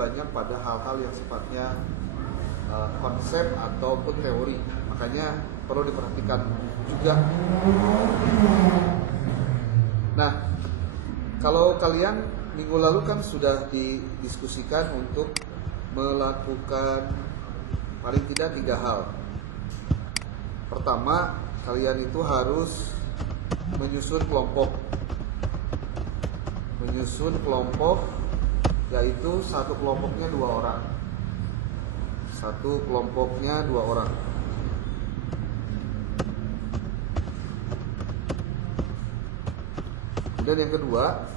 banyak pada hal-hal yang sifatnya konsep ataupun teori. Makanya perlu diperhatikan juga. Nah, kalau kalian minggu lalu kan sudah didiskusikan untuk melakukan paling tidak 3 hal. Pertama, kalian itu harus menyusun kelompok. Menyusun kelompok, yaitu satu kelompoknya 2 orang. Satu kelompoknya 2 orang. Dan yang kedua,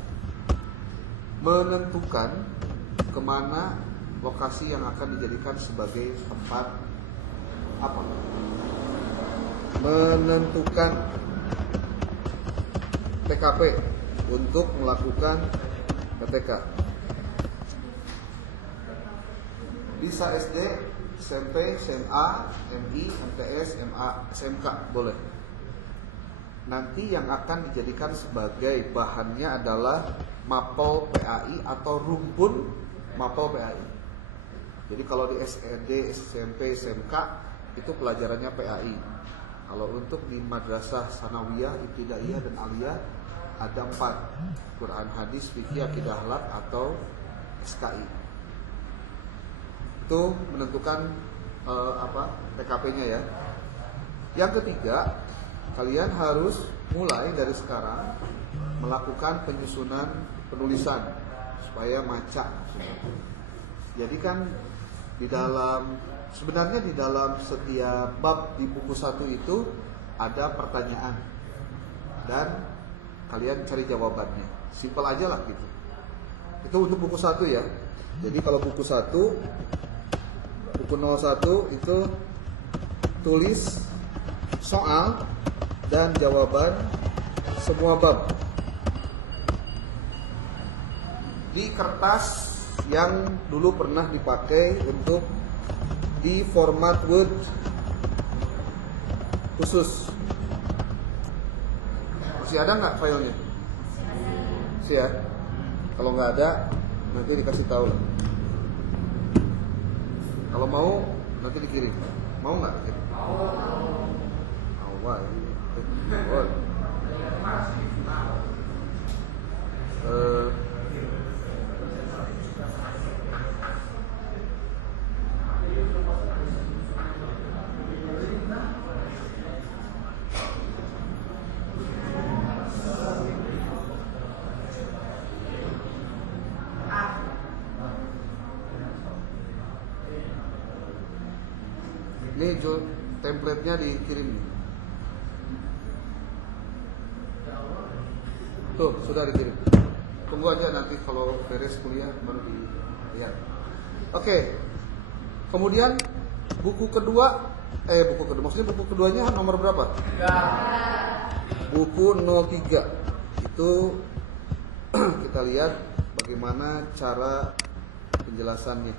menentukan kemana lokasi yang akan dijadikan sebagai tempat apa? Menentukan TKP untuk melakukan PTK. Bisa SD, SMP, SMA, MI, MTS, MA, SMK boleh. Nanti yang akan dijadikan sebagai bahannya adalah mapel PAI atau rumpun mapel PAI. Jadi kalau di SD, SMP, SMK itu pelajarannya PAI. Kalau untuk di madrasah sanawiyah, ibtidaiyah dan aliyah ada 4, Quran, hadis, fikih, akidah, akhlak atau SKI. Itu menentukan TKP-nya ya. Yang ketiga, kalian harus mulai dari sekarang melakukan penyusunan penulisan supaya macak. Jadi kan sebenarnya di dalam setiap bab di buku 1 itu ada pertanyaan dan kalian cari jawabannya. Simpel aja lah gitu. Itu untuk buku 1 ya. Jadi kalau buku 1, buku 01 itu tulis soal dan jawaban semua bab di kertas yang dulu pernah dipakai untuk di format Word khusus. Masih ada nggak filenya? Masih ya. Kalau nggak ada, nanti dikasih tahu lah. Kalau mau, nanti dikirim. Mau nggak? Mau. Wah, ini. Ini template-nya dikirim. Tuh, sudah dikirim. Tunggu aja nanti kalau beres kuliah baru dilihat. Oke. Kemudian buku kedua, maksudnya buku keduanya nomor berapa? 3. Buku 03. Itu kita lihat bagaimana cara penjelasannya.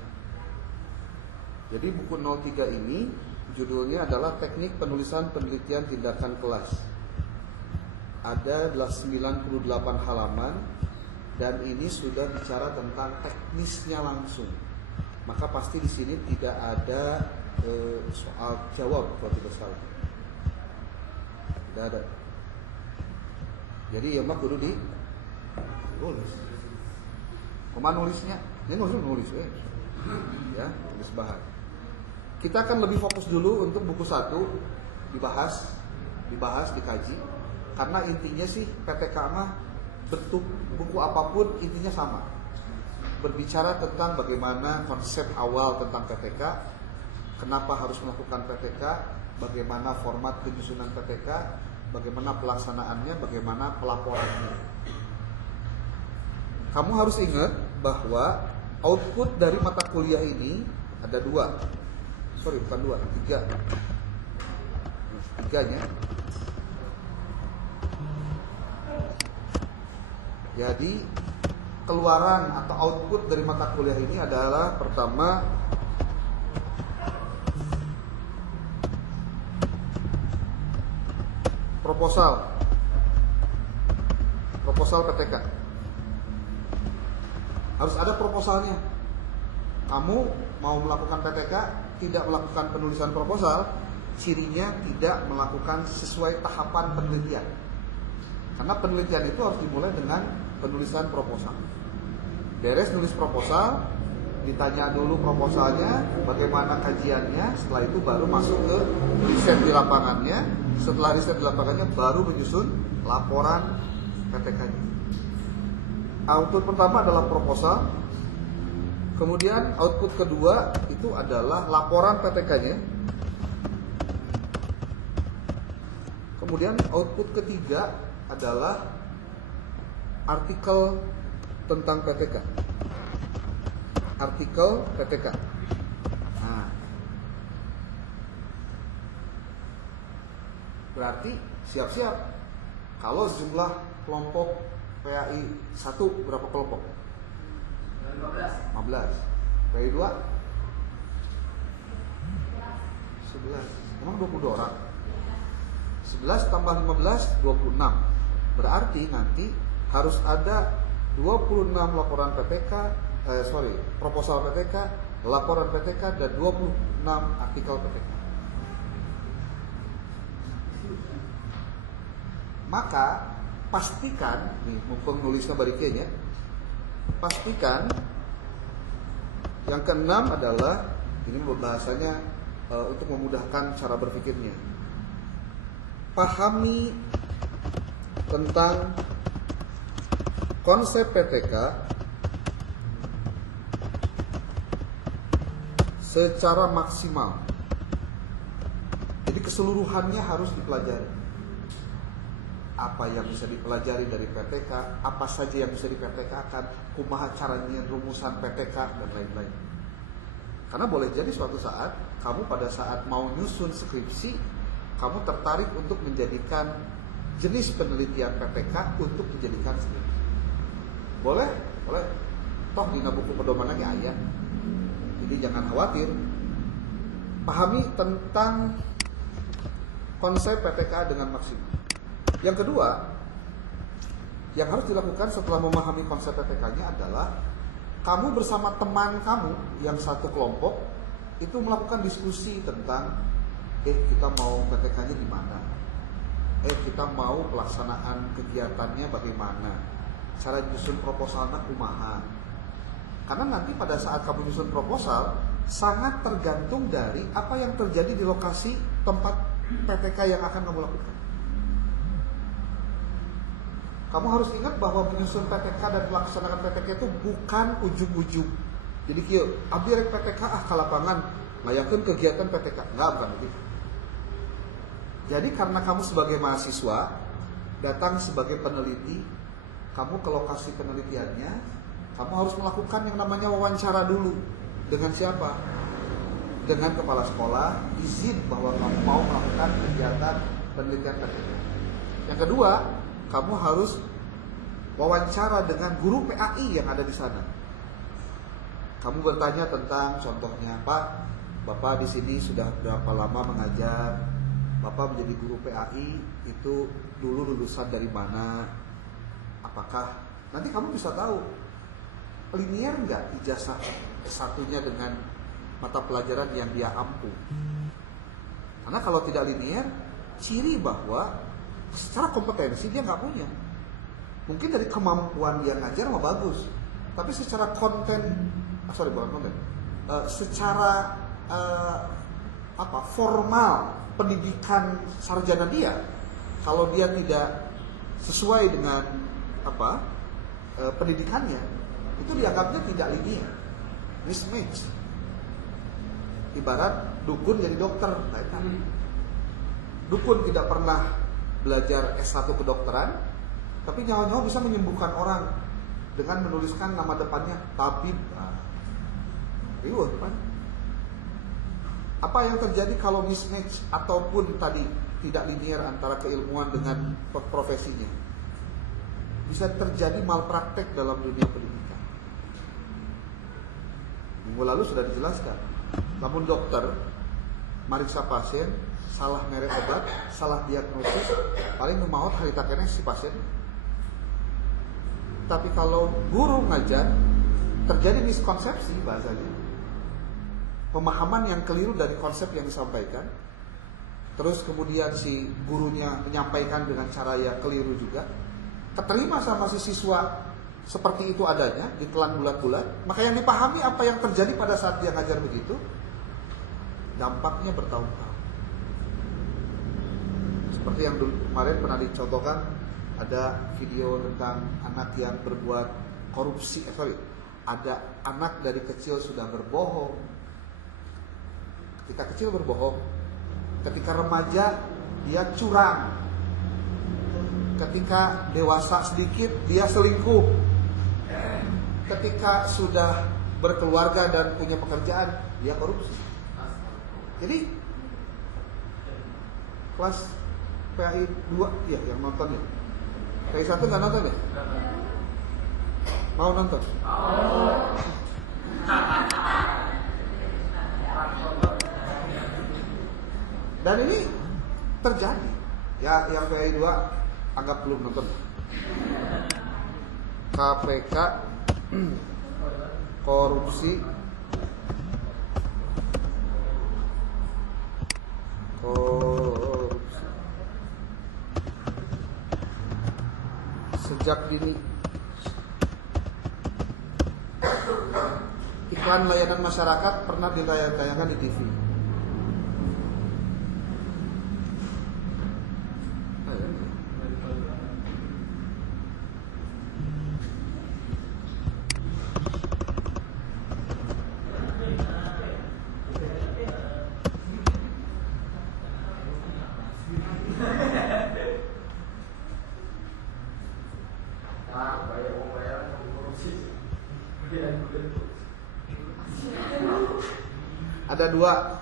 Jadi buku 03 ini judulnya adalah Teknik Penulisan Penelitian Tindakan Kelas. Ada 98 halaman dan ini sudah bicara tentang teknisnya langsung. Maka pasti di sini tidak ada soal jawab kalau tidak salah. Tidak ada. Jadi ya mak kudu tulis. Kemana nulisnya? Ini nulis ya, tulis bahan. Kita akan lebih fokus dulu untuk buku 1 dibahas, dikaji. Karena intinya sih PTK mah bentuk buku apapun intinya sama. Berbicara tentang bagaimana konsep awal tentang PTK, kenapa harus melakukan PTK, bagaimana format penyusunan PTK, bagaimana pelaksanaannya, bagaimana pelaporannya. Kamu harus ingat bahwa output dari mata kuliah ini ada 2. Sorry, bukan 2, 3. 3-nya. Jadi keluaran atau output dari mata kuliah ini adalah pertama proposal PTK. Harus ada proposalnya. kamu mau melakukan PTK, tidak melakukan penulisan proposal, cirinya tidak melakukan sesuai tahapan penelitian. Karena penelitian itu harus dimulai dengan penulisan proposal. Beres nulis proposal, ditanya dulu proposalnya, bagaimana kajiannya, setelah itu baru masuk ke riset di lapangannya. Setelah riset di lapangannya baru menyusun laporan PTK-nya. Output pertama adalah proposal, kemudian output kedua itu adalah laporan PTK-nya. Kemudian output ketiga adalah artikel tentang PTK. Artikel PTK. Nah, berarti siap-siap. Kalau jumlah kelompok PAI 1 berapa kelompok? 15. PAI 2? 11. Emang 22 orang? 11 tambah 15, 26. Berarti nanti harus ada 26 laporan PTK, proposal PTK, laporan PTK, dan 26 artikel PTK. Maka pastikan, nih mumpung nulisnya barikianya, pastikan yang keenam adalah, ini bahasanya untuk memudahkan cara berpikirnya, pahami tentang konsep PTK secara maksimal. Jadi keseluruhannya harus dipelajari. Apa yang bisa dipelajari dari PTK, apa saja yang bisa di-PTK-kan, kumaha caranya rumusan PTK, dan lain-lain. Karena boleh jadi suatu saat, kamu pada saat mau nyusun skripsi, kamu tertarik untuk menjadikan jenis penelitian PTK untuk dijadikan skripsi. Boleh? Boleh. Toh di buku pedoman lagi ayat. Jadi jangan khawatir. Pahami tentang konsep PTK dengan maksimal. Yang kedua, yang harus dilakukan setelah memahami konsep PTK-nya adalah kamu bersama teman kamu yang satu kelompok itu melakukan diskusi tentang kita mau PTK-nya di mana? Kita mau pelaksanaan kegiatannya bagaimana? Cara nyusun proposalnya kumaha? Karena nanti pada saat kamu nyusun proposal sangat tergantung dari apa yang terjadi di lokasi tempat PTK yang akan kamu lakukan. Kamu harus ingat bahwa menyusun PTK dan melaksanakan PTK itu bukan ujung-ujung. Jadi kieu, abdi rek PTK ke lapangan, ngayakeun kegiatan PTK. Enggak, bukan begitu. Jadi karena kamu sebagai mahasiswa datang sebagai peneliti, kamu ke lokasi penelitiannya, kamu harus melakukan yang namanya wawancara dulu. Dengan siapa? Dengan kepala sekolah, izin bahwa kamu mau melakukan kegiatan penelitian PTK. Yang kedua, kamu harus wawancara dengan guru PAI yang ada di sana. Kamu bertanya tentang contohnya, Pak, Bapak di sini sudah berapa lama mengajar? Bapak menjadi guru PAI itu dulu lulusan dari mana? Apakah nanti kamu bisa tahu linier nggak ijazah S1-nya dengan mata pelajaran yang dia ampuh? Karena kalau tidak linier, ciri bahwa secara kompetensi dia nggak punya. Mungkin dari kemampuan dia ngajar mah bagus, tapi secara secara formal pendidikan sarjana dia, kalau dia tidak sesuai dengan pendidikannya, itu dianggapnya tidak linear, mismatch. Ibarat dukun jadi dokter, dukun tidak pernah belajar S1 kedokteran, tapi nyawa-nyawa bisa menyembuhkan orang dengan menuliskan nama depannya tabib. Riuh kan? Apa yang terjadi kalau mismatch ataupun tadi tidak linear antara keilmuan dengan profesinya? Bisa terjadi malpraktek dalam dunia pendidikan. Minggu lalu sudah dijelaskan. Namun dokter meriksa pasien, salah merek obat, salah diagnosis, paling memaut harita kene si pasien. Tapi kalau guru ngajar, terjadi miskonsepsi bahasanya. pemahaman yang keliru dari konsep yang disampaikan. Terus kemudian si gurunya menyampaikan dengan cara yang keliru juga. Keterima sama si siswa seperti itu adanya, ditelan bulat-bulat. Maka yang dipahami apa yang terjadi pada saat dia ngajar begitu, dampaknya bertahun-tahun. Seperti yang dulu kemarin pernah dicontohkan, ada video tentang anak yang berbuat korupsi. Ada anak dari kecil sudah berbohong. Ketika kecil berbohong, ketika remaja dia curang, ketika dewasa sedikit dia selingkuh, ketika sudah berkeluarga dan punya pekerjaan dia korupsi. Jadi kelas PAI 2 ya yang nonton ya. PAI 1 nggak nonton ya? Mau nonton? Dan ini terjadi. Ya yang PAI 2 anggap belum nonton. KPK korupsi sejak dini. Iklan layanan masyarakat pernah ditayangkan di TV.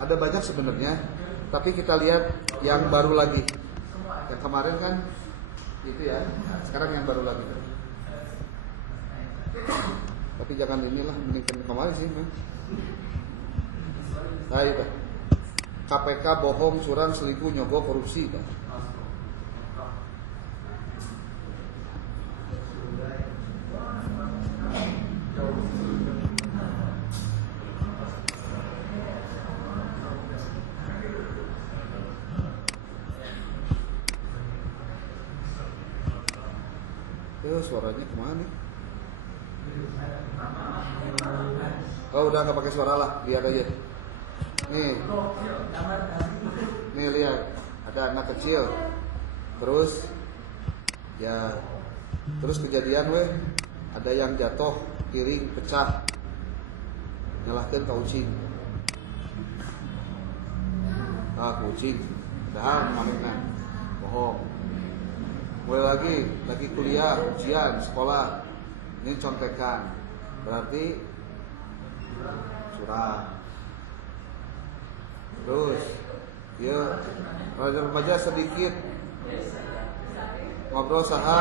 Ada banyak sebenarnya, tapi kita lihat yang baru lagi. Yang kemarin kan itu ya, sekarang yang baru lagi. Tapi jangan inilah mendingkan kemarin sih, man. Nah itu KPK bohong, curang, selingkuh, nyogok, korupsi kan. Suaranya kemana? Oh udah nggak pakai suara lah, lihat aja. Nih lihat, ada anak kecil, terus kejadian ada yang jatuh, piring pecah, nyalahkan ke kucing. Kucing, padahal mana bohong. Mulai lagi kuliah, ujian, sekolah, ini contekan, berarti curang. Terus, ya remaja sedikit ngobrol saha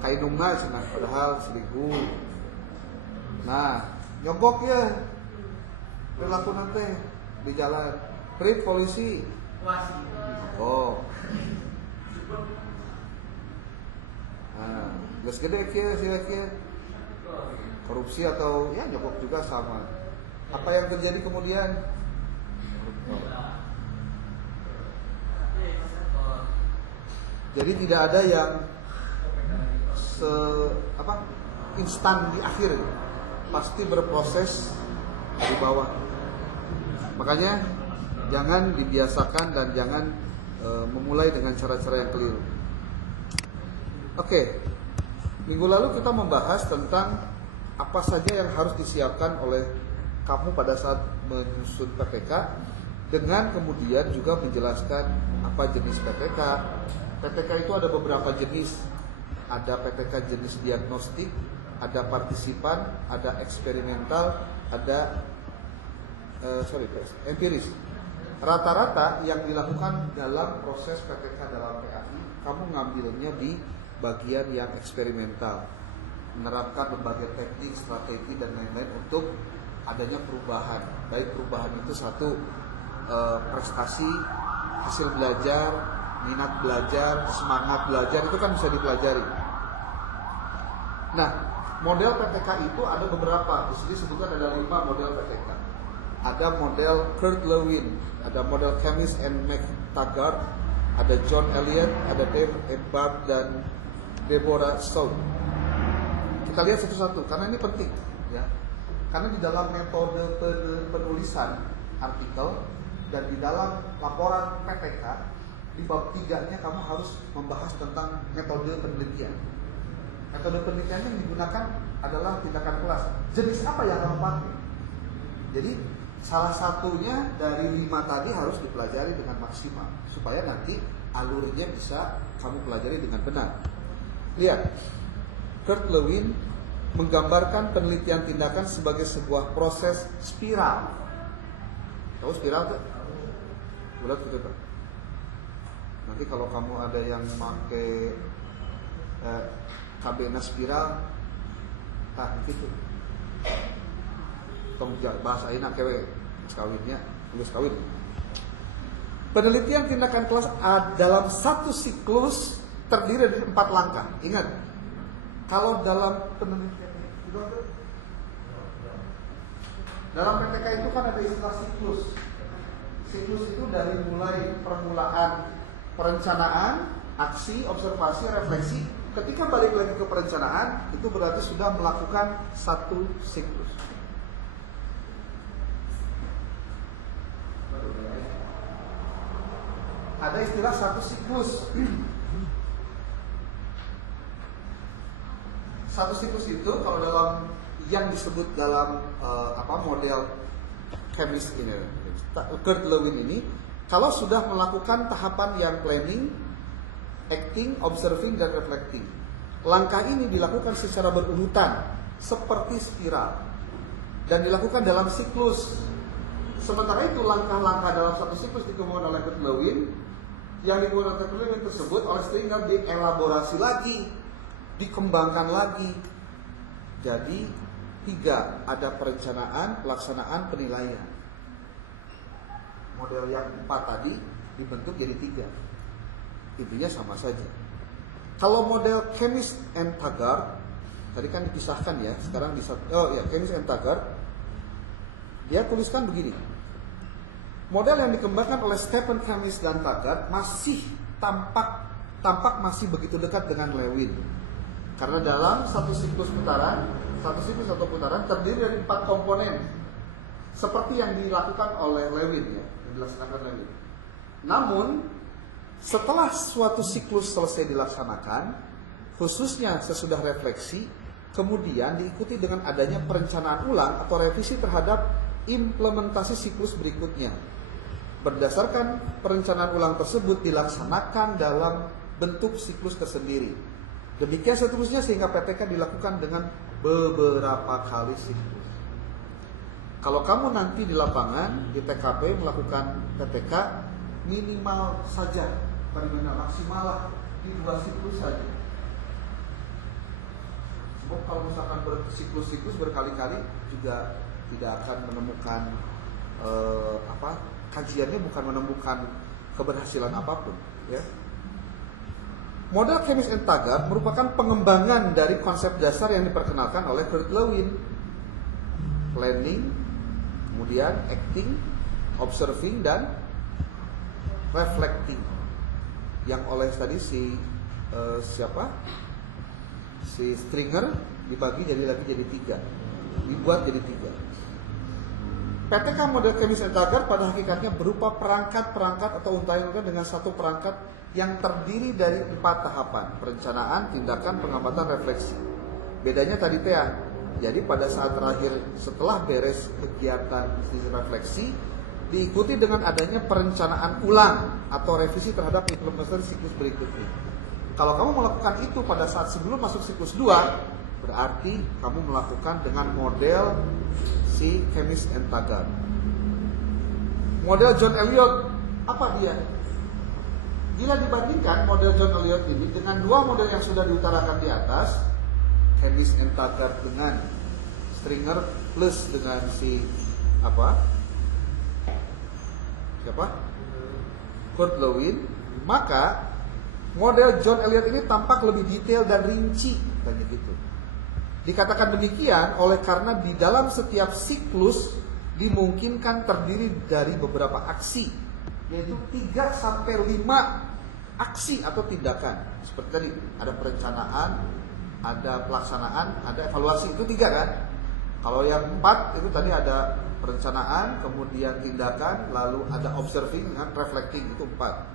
kainungna cenah, padahal selingkuh. Nah, nyogok ya, perilaku nanti di jalan, perip polisi, geus gede kieu sia-sia. Korupsi atau ya nyogok juga sama. Apa yang terjadi kemudian? Jadi tidak ada yang instan di akhir. Pasti berproses dari bawah. Makanya jangan dibiasakan dan jangan memulai dengan cara-cara yang keliru. Oke. Minggu lalu kita membahas tentang apa saja yang harus disiapkan oleh kamu pada saat menyusun PPK, dengan kemudian juga menjelaskan apa jenis PPK. PPK itu ada beberapa jenis. Ada PPK jenis diagnostik, ada partisipan, ada eksperimental, ada empiris. Rata-rata yang dilakukan dalam proses PPK dalam PAI, kamu ngambilnya di bagian yang eksperimental, menerapkan berbagai teknik, strategi dan lain-lain untuk adanya perubahan. Baik perubahan itu satu, prestasi, hasil belajar, minat belajar, semangat belajar, itu kan bisa dipelajari. Nah, model PPK itu ada beberapa, di sini sebutkan ada 5 model PPK. ada model Kurt Lewin, ada model Chemist and McTaggart, ada John Elliott, ada Dave Ebbard dan Deborah Stone. Kita lihat satu-satu karena ini penting, ya. Karena di dalam metode penulisan artikel dan di dalam laporan PTK di bab 3-nya kamu harus membahas tentang metode penelitian. Metode penelitian yang digunakan adalah tindakan kelas. Jenis apa yang kamu pakai? Jadi salah satunya dari 5 tadi harus dipelajari dengan maksimal supaya nanti alurnya bisa kamu pelajari dengan benar. Lihat, Kurt Lewin menggambarkan penelitian tindakan sebagai sebuah proses spiral. Tahu spiral tuh? Bulat gitu kan? Nanti kalau kamu ada yang pakai kabena spiral, gitu. Bahasa ini kewe kawinnya tulis kawin. Penelitian tindakan kelas dalam satu siklus terdiri dari 4 langkah. Ingat, kalau dalam penelitian dalam PTK itu kan ada istilah siklus. Siklus itu dari mulai permulaan perencanaan, aksi, observasi, refleksi. Ketika balik lagi ke perencanaan, itu berarti sudah melakukan satu siklus. Ada istilah satu siklus. Satu siklus itu kalau dalam yang disebut dalam model chemist ini, Kurt Lewin ini, kalau sudah melakukan tahapan yang planning, acting, observing, dan reflecting. Langkah ini dilakukan secara berurutan seperti spiral dan dilakukan dalam siklus. Sementara itu langkah-langkah dalam satu siklus dikemukakan oleh Kurt Lewin. Yang digunakan Kurt tersebut oleh Stringer dielaborasi lagi, dikembangkan lagi. Jadi 3, ada perencanaan, pelaksanaan, penilaian. Model yang 4 tadi dibentuk jadi 3. Intinya sama saja. Kalau model Chemist and Taggart, tadi kan dipisahkan ya, sekarang Chemist and Taggart, dia tuliskan begini. Model yang dikembangkan oleh Stephen Chemist dan Taggart masih tampak masih begitu dekat dengan Lewin. Karena dalam satu siklus atau putaran terdiri dari 4 komponen. Seperti yang dilakukan oleh Lewin ya, yang dilaksanakan Lewin. Namun, setelah suatu siklus selesai dilaksanakan, khususnya sesudah refleksi, kemudian diikuti dengan adanya perencanaan ulang atau revisi terhadap implementasi siklus berikutnya. Berdasarkan perencanaan ulang tersebut dilaksanakan dalam bentuk siklus tersendiri. Demikian seterusnya sehingga PTK dilakukan dengan beberapa kali siklus. Kalau kamu nanti di lapangan, di TKP melakukan PTK, minimal saja, maksimal lah di 2 siklus saja. Sebab kalau misalkan bersiklus-siklus berkali-kali juga tidak akan menemukan kajiannya bukan menemukan keberhasilan apapun, ya. Model Chemist and Taggart merupakan pengembangan dari konsep dasar yang diperkenalkan oleh Kurt Lewin. Planning, kemudian acting, observing, dan reflecting. Yang oleh tadi si Stringer dibagi jadi 3. Dibuat jadi 3. PTK model Chemist and Taggart pada hakikatnya berupa perangkat-perangkat atau untayan-untayan dengan satu perangkat yang terdiri dari 4 tahapan: perencanaan, tindakan, pengamatan, refleksi. Bedanya tadi jadi pada saat terakhir setelah beres kegiatan refleksi diikuti dengan adanya perencanaan ulang atau revisi terhadap implementasi siklus berikutnya. Kalau kamu melakukan itu pada saat sebelum masuk siklus 2, berarti kamu melakukan dengan model si Chemist and Taggart. Model John Elliott, apa dia? Bila dibandingkan model John Elliott ini dengan 2 model yang sudah diutarakan di atas, Chemist and Taggart dengan Stringer plus dengan si Kurt Lewin, maka model John Elliott ini tampak lebih detail dan rinci, kayak gitu. Dikatakan demikian oleh karena di dalam setiap siklus dimungkinkan terdiri dari beberapa aksi, yaitu 3 sampai 5 aksi atau tindakan. Seperti tadi, ada perencanaan, ada pelaksanaan, ada evaluasi, itu 3 kan? Kalau yang 4 itu tadi ada perencanaan, kemudian tindakan, lalu ada observing dan reflecting, itu 4.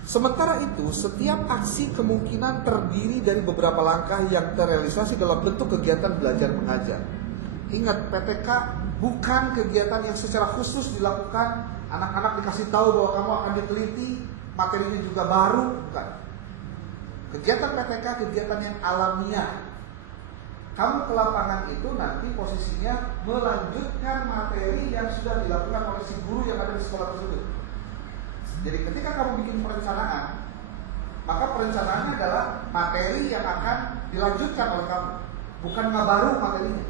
Sementara itu, setiap aksi kemungkinan terdiri dari beberapa langkah yang terrealisasi dalam bentuk kegiatan belajar mengajar. Ingat, PTK bukan kegiatan yang secara khusus dilakukan, anak-anak dikasih tahu bahwa kamu akan diteliti, materinya juga baru, bukan. Kegiatan PTK kegiatan yang alamiah. Kamu ke lapangan itu nanti posisinya melanjutkan materi yang sudah dilakukan oleh si guru yang ada di sekolah tersebut. Jadi ketika kamu bikin perencanaan, maka perencanaannya adalah materi yang akan dilanjutkan oleh kamu, bukan ngabaru materinya.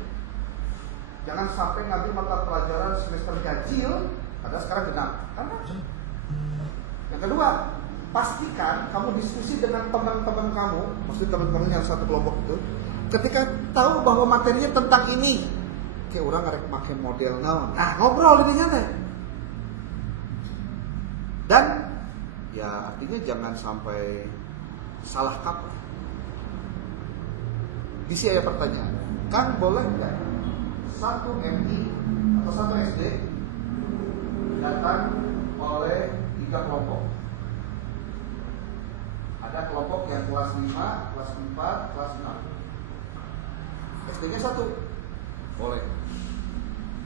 Jangan sampai ngambil mata pelajaran semester ganjil, padahal sekarang genap. Karena yang kedua, pastikan kamu diskusi dengan teman-teman kamu, maksudnya teman-teman yang satu kelompok itu, ketika tahu bahwa materinya tentang ini, kayak orang ngarek makin model naon. Nah, ngobrol di sana. Dan ya artinya jangan sampai salah kaprah. Di sini ada pertanyaan, Kang boleh nggak 1 MI atau 1 SD datang oleh 3 kelompok? Ada kelompok yang kelas 5, kelas 4, kelas 6. SD-nya 1, boleh.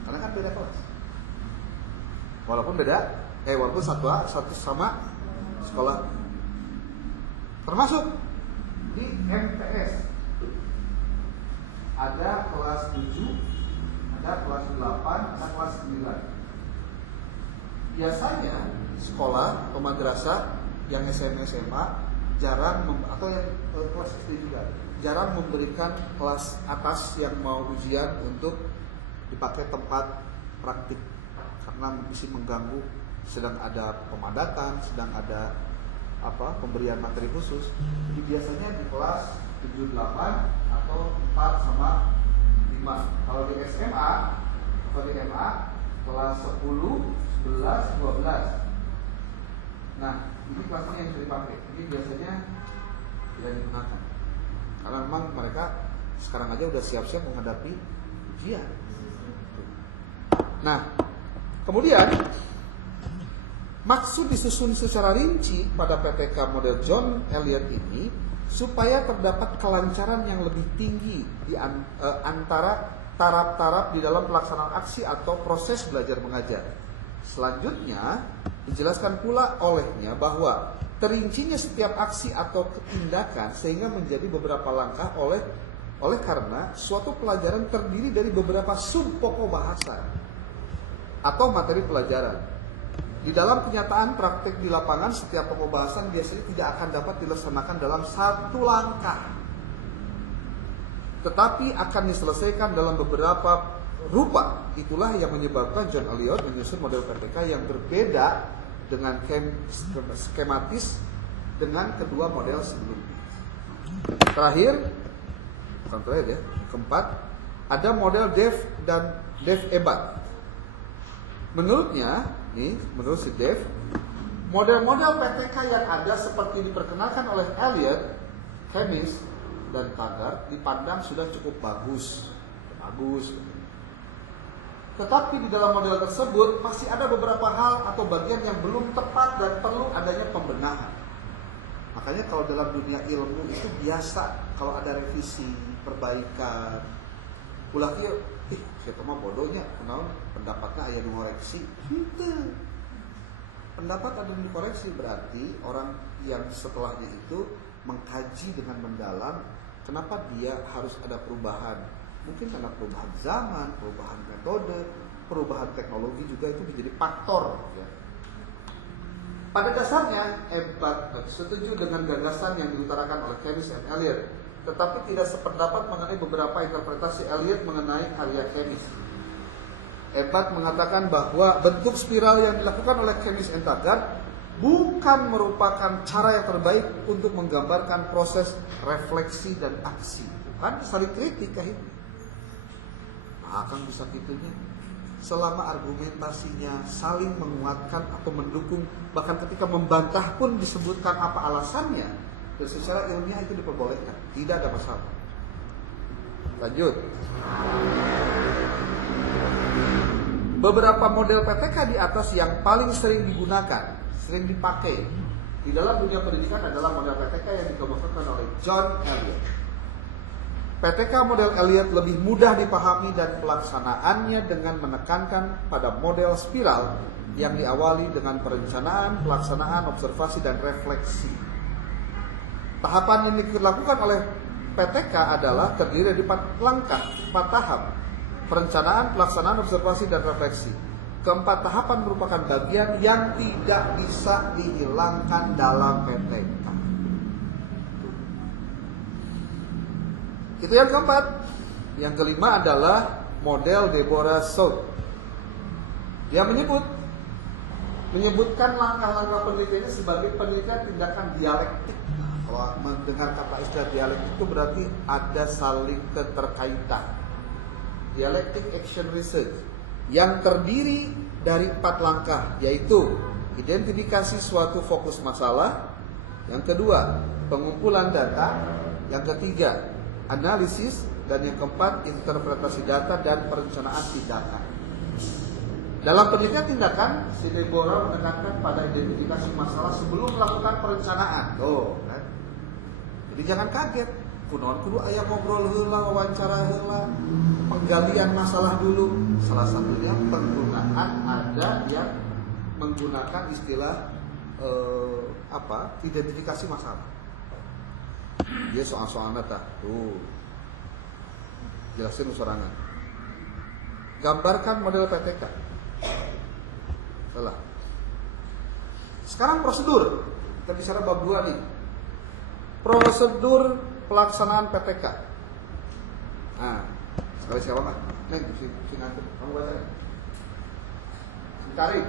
Karena kan beda kelas. Walaupun satu sama sekolah. Termasuk di MTS. Ada kelas 7, ada kelas 8, ada kelas 9. Biasanya sekolah atau madrasah yang SMA jarang atau yang kelas SD juga jarang memberikan kelas atas yang mau ujian untuk dipakai tempat praktik karena bisa mengganggu, sedang ada pemadatan, sedang ada pemberian materi khusus. Jadi biasanya di kelas 7, 8 atau 4 sama 5. Kalau di SMA kelas 10, 11, 12. Nah, ini kelasnya yang bisa dipakai. Ini biasanya tidak digunakan. Karena memang mereka sekarang aja udah siap-siap menghadapi ujian. Nah, kemudian maksud disusun secara rinci pada PTK model John Elliott ini supaya terdapat kelancaran yang lebih tinggi di antara taraf-taraf di dalam pelaksanaan aksi atau proses belajar mengajar. Selanjutnya dijelaskan pula olehnya bahwa terincinya setiap aksi atau tindakan sehingga menjadi beberapa langkah oleh karena suatu pelajaran terdiri dari beberapa sub pokok bahasa atau materi pelajaran. Di dalam kenyataan praktik di lapangan, setiap pokok bahasan biasanya tidak akan dapat dilaksanakan dalam satu langkah, tetapi akan diselesaikan dalam beberapa rupa. Itulah yang menyebabkan John Elliott menyusun model PTK yang berbeda dengan skematis dengan kedua model sebelumnya. Keempat, ada model Dev dan Dev Ebat. Menurut si Dev, model-model PTK yang ada seperti diperkenalkan oleh Elliott, Keynes, dan Taggart dipandang sudah cukup bagus. Tetapi di dalam model tersebut masih ada beberapa hal atau bagian yang belum tepat dan perlu adanya pembenahan. Makanya kalau dalam dunia ilmu itu biasa kalau ada revisi, perbaikan, ulah kieu, siapa mah bodohnya, kenal pendapatnya aya dikoreksi. Pendapat ada dikoreksi berarti orang yang setelahnya itu mengkaji dengan mendalam kenapa dia harus ada perubahan. Mungkin karena perubahan zaman, perubahan metode, perubahan teknologi juga itu menjadi faktor. Ya. Pada dasarnya, Ebat setuju dengan gagasan yang diutarakan oleh Keynes dan Elliott, tetapi tidak sependapat mengenai beberapa interpretasi Elliott mengenai karya Keynes. Ebat mengatakan bahwa bentuk spiral yang dilakukan oleh Keynes dan Taggart bukan merupakan cara yang terbaik untuk menggambarkan proses refleksi dan aksi. Kan saling kritik kahitnya. Akan bisa gitunya. selama argumentasinya saling menguatkan atau mendukung, bahkan ketika membantah pun disebutkan apa alasannya, dan secara ilmiah itu diperbolehkan, tidak ada masalah. Lanjut. Beberapa model PTK di atas yang paling sering digunakan, sering dipakai di dalam dunia pendidikan adalah model PTK yang dikemukakan oleh John Elliott. PTK model Elliott lebih mudah dipahami dan pelaksanaannya dengan menekankan pada model spiral yang diawali dengan perencanaan, pelaksanaan, observasi, dan refleksi. Tahapan yang dilakukan oleh PTK adalah terdiri dari 4 langkah, 4 tahap. Perencanaan, pelaksanaan, observasi, dan refleksi. Keempat tahapan merupakan bagian yang tidak bisa dihilangkan dalam PTK. Itu yang keempat. Yang kelima adalah model Deborah South. Dia menyebutkan langkah-langkah penelitiannya sebagai penelitian tindakan dialektik. Kalau mendengar kata istilah dialektik itu berarti ada saling keterkaitan. Dialectic Action Research yang terdiri dari 4 langkah, yaitu identifikasi suatu fokus masalah, yang kedua pengumpulan data, yang ketiga analisis, dan yang keempat interpretasi data dan perencanaan tindakan. Dalam penelitian tindakan, si Deborah menekankan pada identifikasi masalah sebelum melakukan perencanaan. Kan? Jadi jangan kaget. Kunaon kudu aya ngobrol heula, wawancara heula, penggalian masalah dulu. Salah satunya penggunaan, ada yang menggunakan istilah identifikasi masalah. Dia soal-soalnya tuh jelasin sorangan. Gambarkan model PTK. Salah. Sekarang prosedur. Kita bicara bab 2 nih. Prosedur pelaksanaan PTK. Nah, sekali siapa nggak? Neng, si ngantuk. Kamu baca ya? Cari.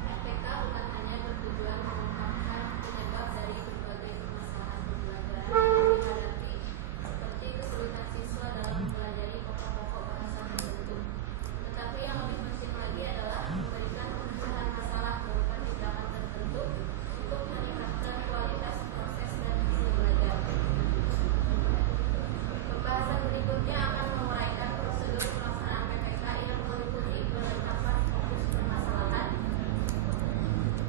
PTK bukan hanya bertujuan mengungkapkan penyebab dari berbagai permasalahan pembelajaran yang dihadapi, seperti kesulitan siswa dalam mempelajari pokok-pokok bahasa tertentu. Tetapi yang lebih penting lagi adalah memberikan pemecahan masalah berupa tindakan tertentu untuk meningkatkan kualitas proses dan hasil belajar. Pembahasan berikutnya akan menguraikan prosedur pelaksanaan PTK yang meliputi penetapan fokus permasalahan,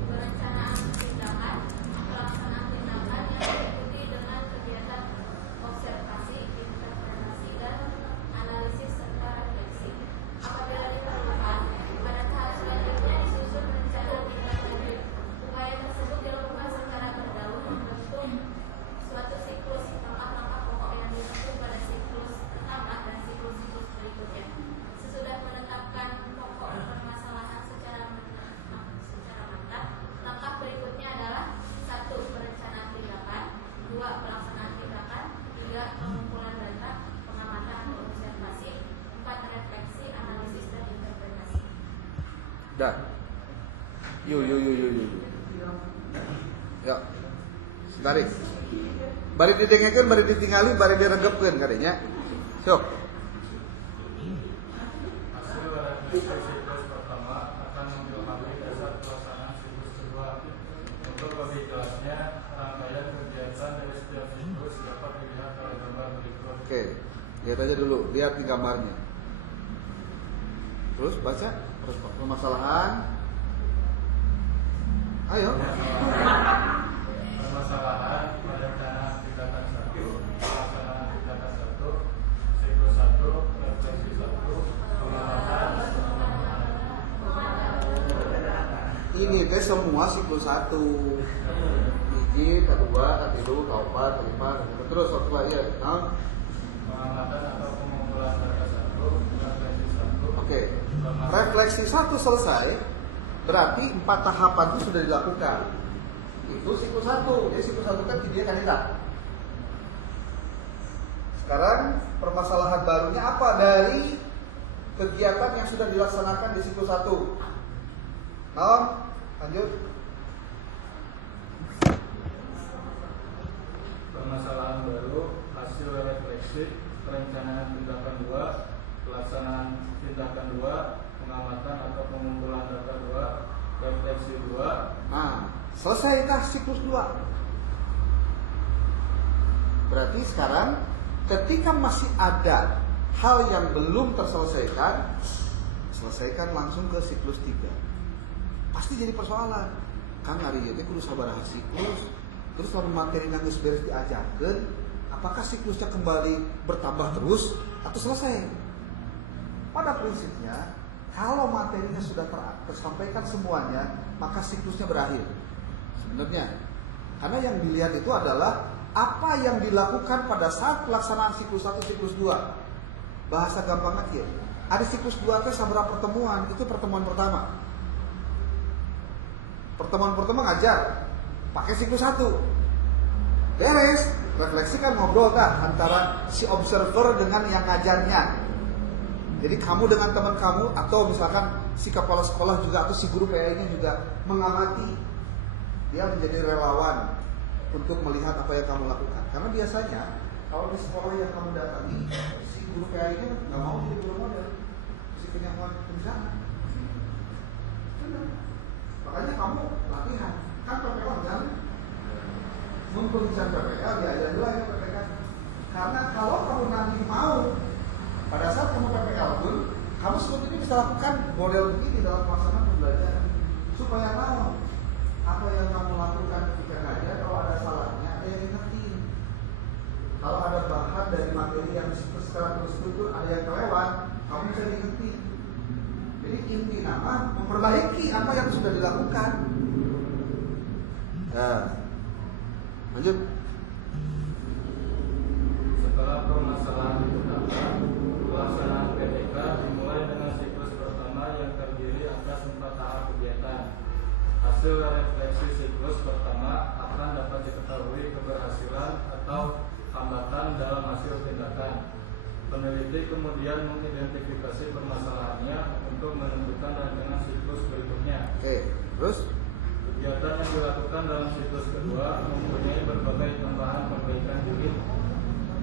perencanaan tindakan, pelaksanaan tindakan yang diikuti dengan kegiatan observasi, interpretasi, dan analisis serta refleksi. Apabila diperlukan, pada tahap selanjutnya disusun rencana tindak lanjut. Upaya tersebut dilakukan secara berdaun membentuk suatu siklus langkah-langkah pokok yang ditempuh pada siklus pertama dan siklus-siklus berikutnya. Sesudah menetapkan pokok permasalahan secara mantap, langkah berikutnya adalah 1. Perencanaan tindakan, 2. Pelaksanaan tindakan, 3. Pengumpulan data, pengamatan atau observasi, 4. Refleksi, analisis, dan interpretasi. Dah. Yuk. Ya. Tarik. Bari didengekeun, bari ditingali, bari diregepkeun kadenya. Sok. Hasil refleksi siklus pertama akan mengilhami dasar pelaksanaan siklus kedua. Untuk lebih jelasnya, rangkaian kegiatan dari setiap siklus dapat dilihat pada gambar berikut. Oke. Lihat aja dulu, lihat di gambarnya. Terus baca permasalahan. Ayo. Permasalahan perencanaan tindakan 1, pelaksanaan tindakan 1, siklus 1, refleksi 1, pengamatan. Ini teh semua siklus 1. Hiji, kedua, ketilu, keempat, kelima, terus waktu ya. Pengamatan atau pengumpulan data 1, refleksi 1. Oke. Refleksi 1 selesai, berarti 4 tahapan itu sudah dilakukan. Itu siklus 1. Jadi siklus 1 kan dia kandidat. Sekarang permasalahan barunya apa dari kegiatan yang sudah dilaksanakan di siklus 1? Naon? Lanjut. Permasalahan baru, hasil refleksi, perencanaan tindakan 2, pelaksanaan tindakan 2, pengamatan atau pengumpulan data 2, refleksi 2. Nah, selesaikah siklus 2? Berarti sekarang ketika masih ada hal yang belum terselesaikan, selesaikan langsung ke siklus 3. Pasti jadi persoalan. Kan hari ini kudu sabaraha siklus. Terus lamun materi yang geus beres diajarkeun, apakah siklusnya kembali bertambah terus atau selesai? Pada prinsipnya, kalau materinya sudah tersampaikan semuanya, maka siklusnya berakhir. Sebenarnya, karena yang dilihat itu adalah apa yang dilakukan pada saat pelaksanaan siklus 1, siklus 2. Bahasa gampangnya ya. Ada siklus 2 teh sabaraha pertemuan, itu pertemuan pertama. Pertemuan pertama ngajar, pakai siklus 1. Beres, refleksi kan ngobrol antara si observer dengan yang ngajarnya. Jadi kamu dengan teman kamu atau misalkan si kepala sekolah juga atau si guru PAI-nya juga mengamati. Dia menjadi relawan untuk melihat apa yang kamu lakukan. Karena biasanya kalau di sekolah yang kamu datangi, si guru PAI-nya nggak mau jadi guru model, si penyamuan bencana. Makanya kamu latihan, kan PPL kan? Memperbincangan PPL diajarin dulu ya PPL. Karena kalau kamu nanti mau pada saat kamu PPL pun, kamu sebetulnya bisa lakukan model begini dalam pelaksanaan pembelajaran supaya tahu apa yang kamu lakukan ketika ngajar. Kalau ada salahnya, ada yang ingetin. Kalau ada bahan dari materi yang secara terstruktur ada yang kelewat, kamu bisa diingetin. Jadi inti nama memperbaiki apa yang sudah dilakukan. Lanjut. Setelah permasalahan ditetapkan, pelaksanaan PDK dimulai dengan siklus pertama yang terdiri atas 4 tahap kegiatan. Hasil refleksi siklus pertama akan dapat diketahui keberhasilan atau hambatan dalam hasil tindakan. Peneliti kemudian mengidentifikasi permasalahannya untuk menentukan rancangan siklus berikutnya. Oke, terus? Kegiatan yang dilakukan dalam siklus kedua mempunyai berbagai tambahan perbaikan diri.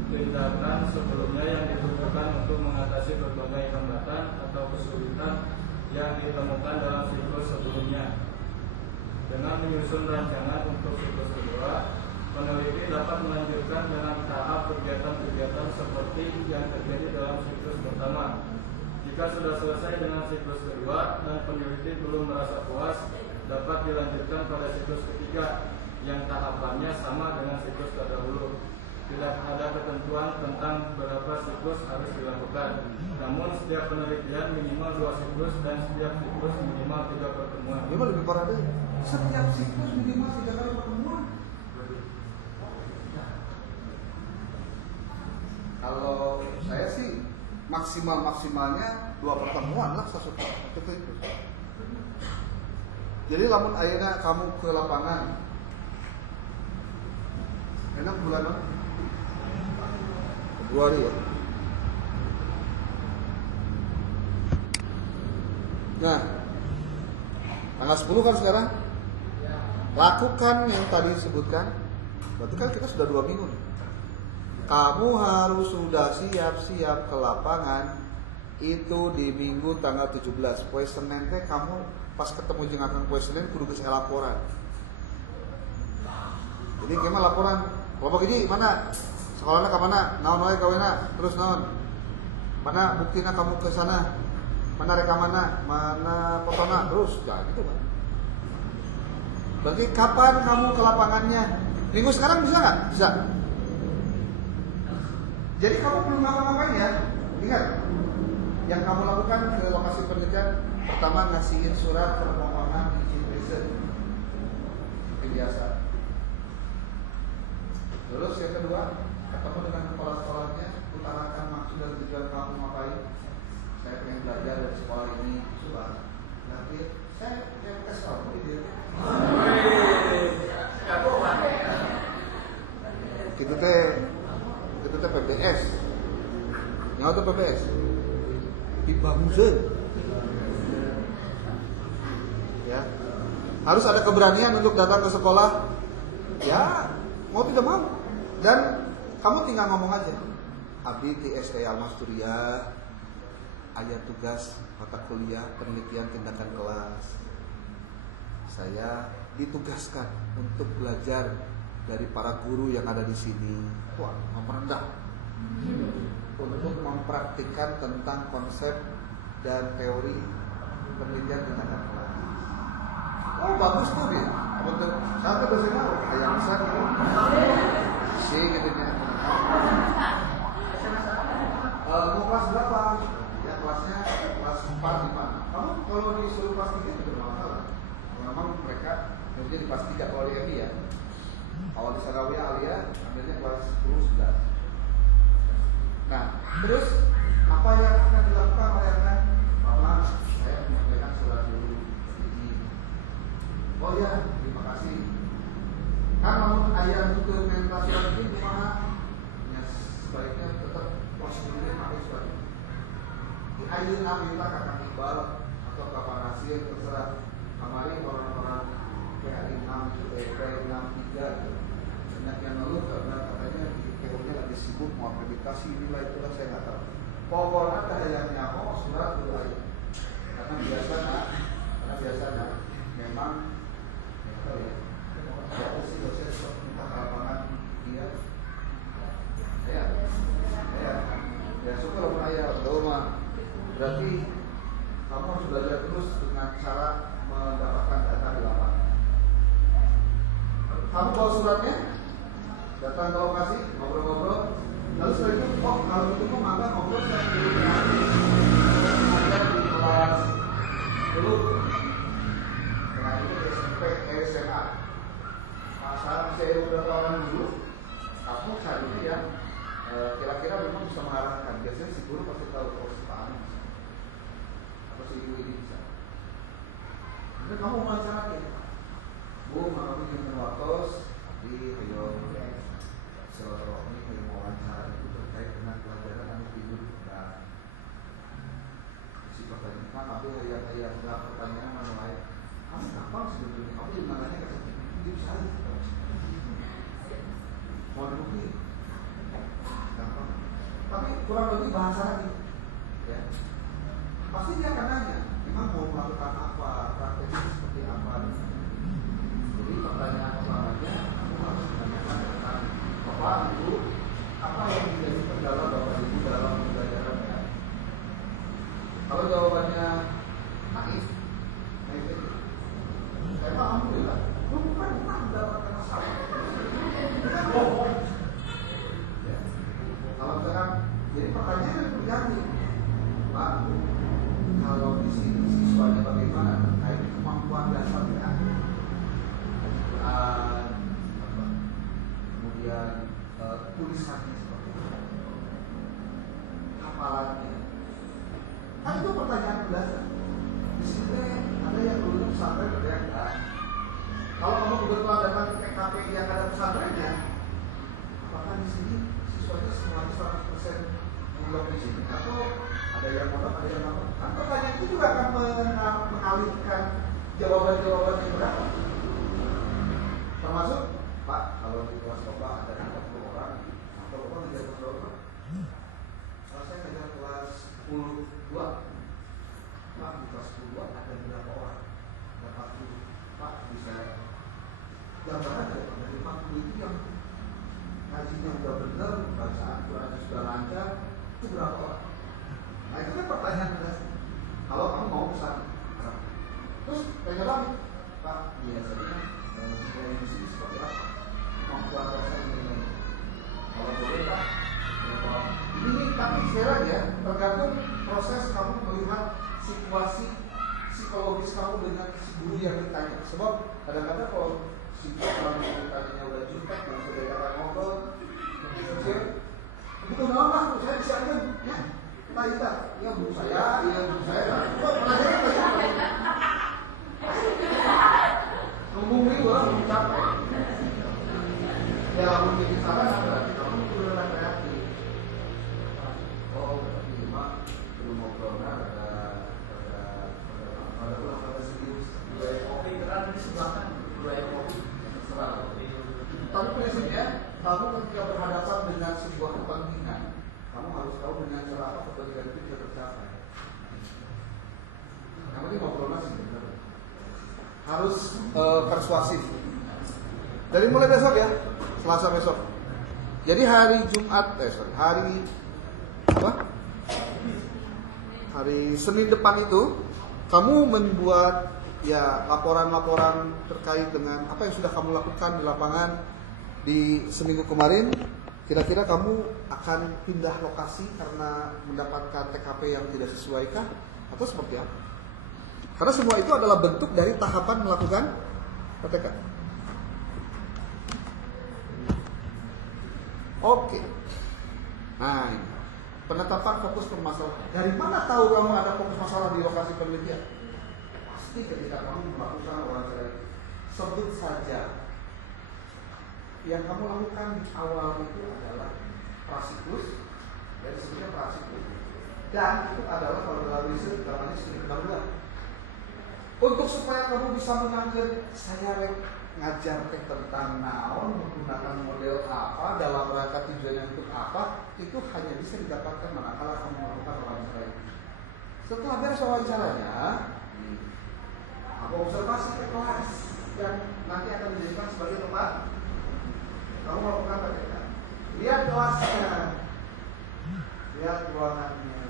Tindakan sebelumnya yang ditunjukkan untuk mengatasi berbagai hambatan atau kesulitan yang ditemukan dalam siklus sebelumnya. Dengan menyusun rancangan untuk siklus kedua, peneliti dapat melanjutkan dengan tahap kegiatan-kegiatan seperti yang terjadi dalam siklus pertama. Jika sudah selesai dengan siklus kedua dan peneliti belum merasa puas, dapat dilanjutkan pada siklus ketiga yang tahapannya sama dengan siklus terdahulu. Tidak ada ketentuan tentang berapa siklus harus dilakukan. Namun setiap penelitian minimal 2 siklus dan setiap siklus minimal 3 pertemuan. Ini lebih parah deh. Setiap siklus minimal 3 kali pertemuan. Kalau saya sih maksimalnya 2 pertemuan lah satu siklus. Jadi lamun ayeuna kamu ke lapangan, enak bulan apa? Februari ya. Nah, tanggal 10 kan sekarang. Lakukan yang tadi disebutkan. Berarti kan kita sudah 2 minggu nih. Kamu harus sudah siap-siap ke lapangan itu di minggu tanggal 17. Poe Senin teh kamu pas ketemu jeung akang poe Senin kudu geus laporan. Jadi gimana laporan? Kelompok ini mana? Sekolahnya ke mana? Naon wae gawena? Terus naon? Mana buktina kamu ke sana? Mana rekamanna? Mana fotona? Terus ya gitu kan. Berarti kapan kamu ke lapangannya? Minggu sekarang bisa nggak? Bisa. Jadi kamu belum ngapa-ngapain ya? Ingat, yang kamu lakukan ke lokasi penelitian pertama ngasihin surat permohonan izin riset. Itu biasa. Terus yang kedua, ketemu dengan kepala sekolahnya, utarakan maksud dan tujuan kamu ngapain. Saya pengen belajar dari sekolah ini, sudah. Nanti saya tes kamu di dia. Itu teh PBS. Nyawa tuh PBS. Dibangun. Ya. Harus ada keberanian untuk datang ke sekolah. Ya, mau tidak mau. Dan kamu tinggal ngomong aja. Abdi di SD Almasturiah ayat tugas mata kuliah penelitian tindakan kelas. Saya ditugaskan untuk belajar dari para guru yang ada di sini. Wah, merendah untuk mempraktikkan tentang konsep dan teori penelitian tindakan kelas. Oh, bagus tuh dia. Betul. Sampai biasanya ayam besar gitu. Sih gitu ya. Mau kelas berapa? Ya kelasnya kelas 4, 5. Kamu kalau disuruh kelas 3 itu bermasalah. Memang mereka kerja di kelas 3 kalau di MI ya. Awal di Sarawiyah Alia ambilnya kelas 10, 11. Nah, terus apa yang akan dilakukan oleh anak? Mama, saya menyampaikan surat dulu. Oh ya, terima kasih. Kan namun ayah dokumentasi ini gimana? Ya sebaiknya tetap prosedurnya pakai surat. Di ayah minta kakak Iqbal atau kapan hasil terserah. Kemarin orang-orang PHI 6, PP 63 banyak yang ngeluh karena katanya di PO-nya lagi sibuk mau akreditasi inilah itulah saya nggak tahu. Pokoknya ada yang nyamuk surat dulu aja. Karena biasanya memang siapa sih dosen minta ke lapangan dia ya syukur sama ayah mah berarti kamu harus belajar terus dengan cara mendapatkan data di lapangan. Kamu bawa suratnya datang ke lokasi ngobrol-ngobrol lalu setelah itu kalau itu mau maka ngobrol saya dulu ada di kelas dulu nah itu SMP SMA. Saat saya udah tawaran dulu, aku cari yang kira-kira memang bisa mengarahkan. Biasanya si guru pasti tahu kalau si Pak Anies atau si Ibu ini bisa. Jadi kamu mulai cari, Bu, mau ingin watos, tapi ayo silaturahmi, ayo wawancara itu terkait dengan pelajaran anak tidur. Nah, si pertanyaan kan, tapi ayah nggak pertanyaan mana lain. Kamu gampang sebetulnya, kamu juga nanya ke sini, itu bisa aja. Mau dibukti, gampang. Tapi kurang lebih bahasa lagi, ya. Pasti dia akan nanya, memang mau melakukan apa, prakteknya seperti apa. Jadi pertanyaan utamanya, kamu harus menanyakan tentang Bapak, Ibu, apa yang menjadi kendala Bapak Ibu dalam pembelajarannya. Kalau jawabannya nangis, memang alhamdulillah, bukan mendapatkan masalah. Ya. Kalau misalkan, jadi pertanyaan yang berganti, Pak, kalau di sini siswanya bagaimana terkait kemampuan dasarnya, kemudian tulisannya seperti apa, hafalannya, kan itu pertanyaan dasar. Di sini ada yang dulu pesantren, ada yang enggak. Kalau kamu kebetulan datang ke TKP yang ada pesantrennya, apakah di sini siswanya semuanya 100% mondok di sini atau ada yang mondok, ada yang mondok? Kan pertanyaan itu juga akan mengalihkan jawaban-jawaban yang berapa. Termasuk, Pak, kalau di kelas Bapak ada 40 orang, atau Bapak ngajar kelas berapa? Kalau saya ngajar kelas 10-2. Pak, di kelas 10 ada berapa orang? Ada 40. Pak, bisa gambaran ada dari 40 itu yang ngajinya udah benar, bacaan Qurannya sudah lancar, itu berapa orang? Nah itu kan pertanyaan dasar. Kalau kamu mau pesan, terus tanya lagi, Pak, biasanya nilai di sini seperti apa? Kemampuan dasar nilai. Kalau boleh Pak, ini tapi sekali lagi ya, tergantung proses kamu melihat situasi psikologis kamu dengan si guru yang ditanya. Sebab kadang-kadang kalau si orang yang ditanya udah jutek, yang sudah jalan ngobrol, itu nama saya disiapkan, ya kita, ya guru saya, ngomong ini orang belum capek. Ya aku bikin salah, berarti kamu benar kreatif. Oh, berarti memang belum ngobrolnya ada serius. Kopi kan di sebelah kan, kopi terserah. Tapi prinsipnya, kamu ketika berhadapan dengan sebuah kepentingan, kamu harus tahu dengan cara apa kepentingan itu bisa tercapai. harus persuasif. Dari mulai besok ya, Selasa besok. Jadi hari Jumat, hari apa? Hari Senin depan itu kamu membuat ya laporan-laporan terkait dengan apa yang sudah kamu lakukan di lapangan di seminggu kemarin. Kira-kira kamu akan pindah lokasi karena mendapatkan TKP yang tidak sesuaikah atau seperti apa? Karena semua itu adalah bentuk dari tahapan melakukan PTK. Oke. Nah, ini. Penetapan fokus permasalahan. Dari mana tahu kamu ada fokus masalah di lokasi penelitian? Pasti ketika kamu melakukan wawancara, sebut saja yang kamu lakukan di awal itu adalah prasiklus, dari sebenarnya prasiklus, dan itu adalah kalau dalam riset namanya studi pendahuluan. Untuk supaya kamu bisa menangkap saya ngajar tentang naon, menggunakan model apa, dalam rangka tujuannya untuk apa, itu hanya bisa didapatkan manakala kamu melakukan wawancara. Setelah beres wawancaranya, apa observasi ke kelas yang nanti akan dijadikan sebagai tempat kamu melakukan PTK. Lihat kelasnya, lihat ruangannya,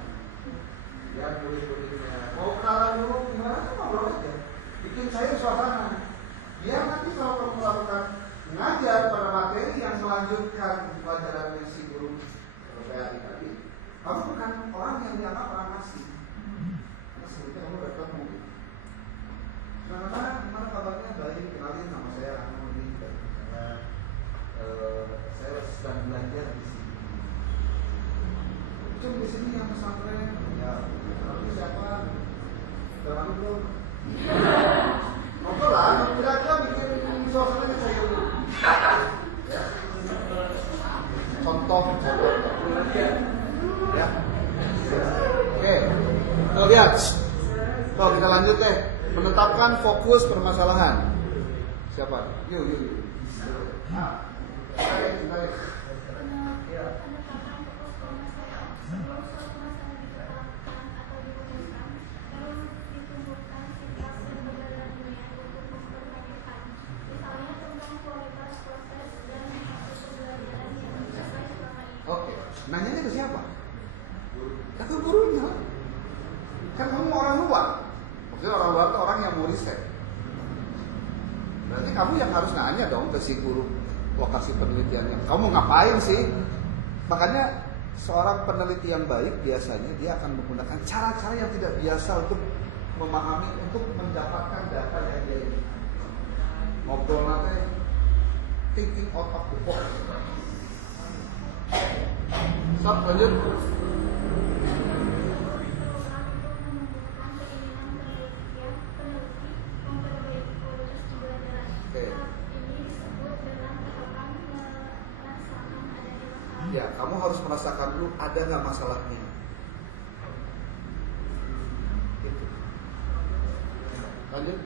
lihat murid-muridnya. Mau kenalan dulu gimana? Ngobrol aja, bikin cair suasana. Biar nanti kalau kamu melakukan mengajar pada materi yang melanjutkan pelajaran si guru PAI tadi, kamu bukan orang yang dianggap orang asing. Karena sebetulnya kamu udah ketemu. Gimana kabarnya? Baik, kenalin nama saya Anu ini dan saya sedang belajar di sini. Cuma di sini yang pesantren, ya, tapi siapa? Terlalu belum. Ngobrol lah, kira-kira bikin suasananya saya dulu. Ya. Contoh. Ya. Oke. Tuh lihat. Tuh kita lanjut deh. Menetapkan fokus permasalahan. Siapa? Yuk. Nah. Baik. Ya. Oke, nanyanya ke siapa? Ya ke gurunya. Kan kamu orang luar. Maksudnya orang luar itu orang yang mau riset. Berarti kamu yang harus nanya dong ke si guru lokasi penelitiannya. Kamu ngapain sih? Makanya seorang peneliti yang baik biasanya dia akan menggunakan cara-cara yang tidak biasa untuk memahami, untuk mendapatkan data yang dia ingin. Ngobrol nanti thinking out of the box. Stop, lanjut. Ya, kamu harus merasakan dulu ada nggak masalahnya. Gitu. Lanjut.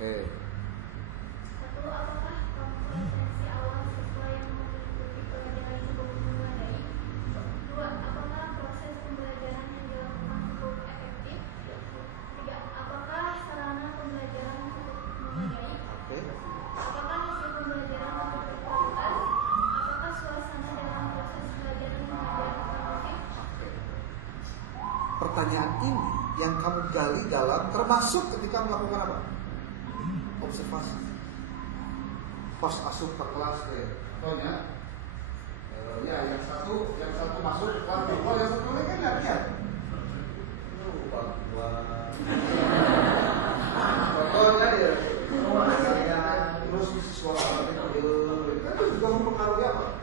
Oke. Satu, apakah kompetensi awal siswa yang mengikuti pelajaran cukup memadai? Dua, apakah proses pembelajaran yang dilakukan cukup efektif? Tiga, apakah sarana pembelajaran cukup memadai? Apakah hasil pembelajaran cukup berkualitas? Apakah suasana dalam proses belajar mengajar kondusif? Pertanyaan ini yang kamu gali dalam termasuk ketika melakukan apa? Observasi. Pas asup ke kelas contohnya, ya yang satu masuk ke kelas, kalau yang satu lagi kan nggak lihat. Contohnya dia, terus suara itu kan juga mempengaruhi apa?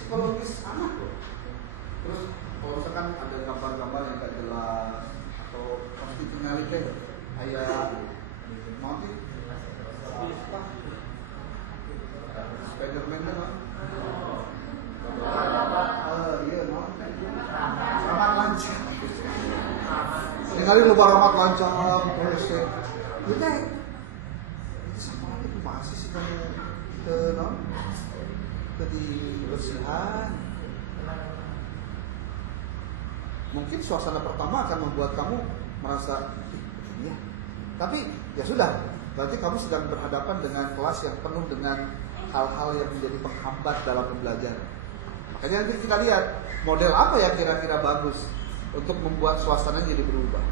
Psikologis anak loh. Terus kalau misalkan ada gambar-gambar yang nggak jelas atau pasti kenali deh, ayah motif. Spiderman kan? Iya, rahmat lancar. Dengarin lupa rahmat lancar, terus ya. Itu sama lagi masih sih kamu ke di bersihan. Mungkin suasana pertama akan membuat kamu merasa, iya. Tapi ya sudah, berarti kamu sedang berhadapan dengan kelas yang penuh dengan hal-hal yang menjadi penghambat dalam pembelajaran. Makanya nanti kita lihat model apa yang kira-kira bagus untuk membuat suasana jadi berubah.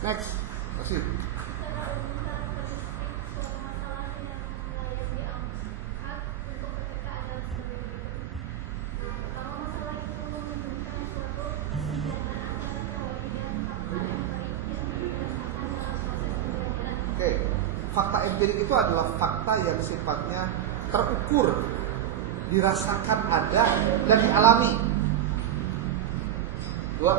Next, kasih. Secara umum karakteristik suatu masalah yang layak diangkat untuk ketika adalah sebagai berikut. Pertama, masalah itu menunjukkan suatu kesenjangan antara teori dan fakta empirik yang dirasakan dalam proses pembelajaran. Oke, fakta empirik itu adalah fakta yang sifatnya terukur, dirasakan ada dan dialami. Dua,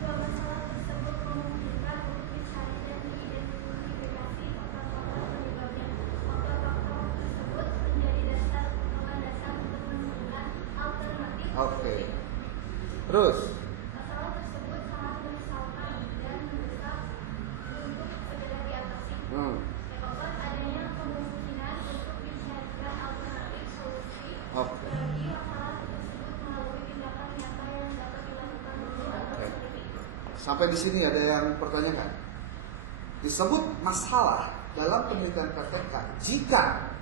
Masalah tersebut memungkinkan untuk dicari dan diidentifikasi faktor-faktor penyebabnya. Faktor-faktor tersebut menjadi dasar untuk menemukan alternatif oke. solusi. Terus, Masalah tersebut sangat menyesalkan dan mendesak untuk segera diatasi. Keempat, adanya kemungkinan untuk dicarikan alternatif solusi Oke. bagi masalah tersebut melalui tindakan nyata yang dapat dilakukan oleh anggota sendiri. Sampai di sini ada yang pertanyakan. Disebut masalah dalam penelitian KTK jika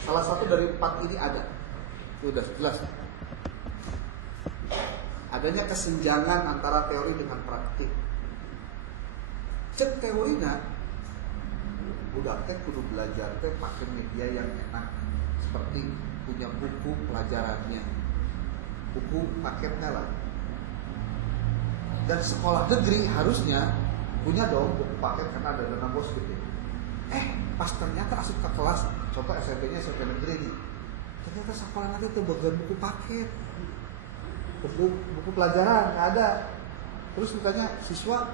salah satu dari 4 ini ada. Itu sudah jelas. Adanya kesenjangan antara teori dengan praktik. Cek teorinya, budak teh kudu belajar teh pakai media yang enak, seperti punya buku pelajarannya, buku paketnya lah. Dan sekolah negeri harusnya punya dong buku paket karena ada dana bos gede. Pas ternyata asup ke kelas, contoh SMP-nya SMP negeri nih, ternyata sekolah nanti tuh bagian buku paket, buku pelajaran nggak ada. Terus ditanya siswa,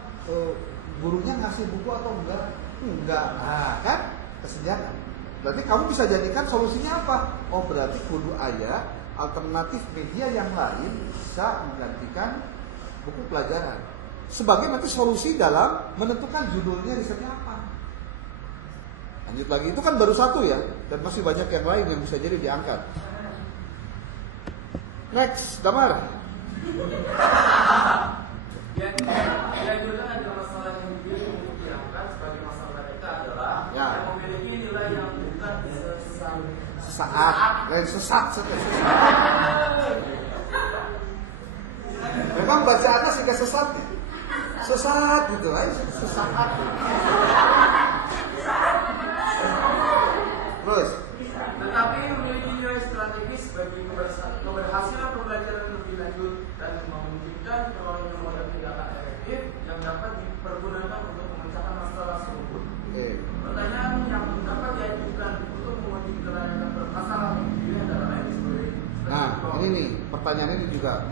gurunya ngasih buku atau enggak? Enggak. Nah kan kesenjangan. Berarti kamu bisa jadikan solusinya apa? Oh berarti kudu aya alternatif media yang lain bisa menggantikan buku pelajaran sebagai nanti solusi dalam menentukan judulnya risetnya apa. Lanjut lagi, itu kan baru satu ya, dan masih banyak yang lain yang bisa jadi diangkat. Next, Damar. Yang juga ada masalah yang dipilih untuk diangkat sebagai masalah KTK adalah Ya. yang memiliki nilai yang bukan Sesat. Memang bacaannya sih sesat ya? Sesat gitu aja, sesaat. Terus, tetapi memiliki nilai strategis bagi keberhasilan pembelajaran lebih lanjut dan memungkinkan perolehan modal tindakan efektif yang dapat dipergunakan untuk memecahkan masalah tersebut. Pertanyaan yang dapat diajukan untuk menguji kelayakan bermasalah ini adalah lain sebagai nah ini nih pertanyaan ini juga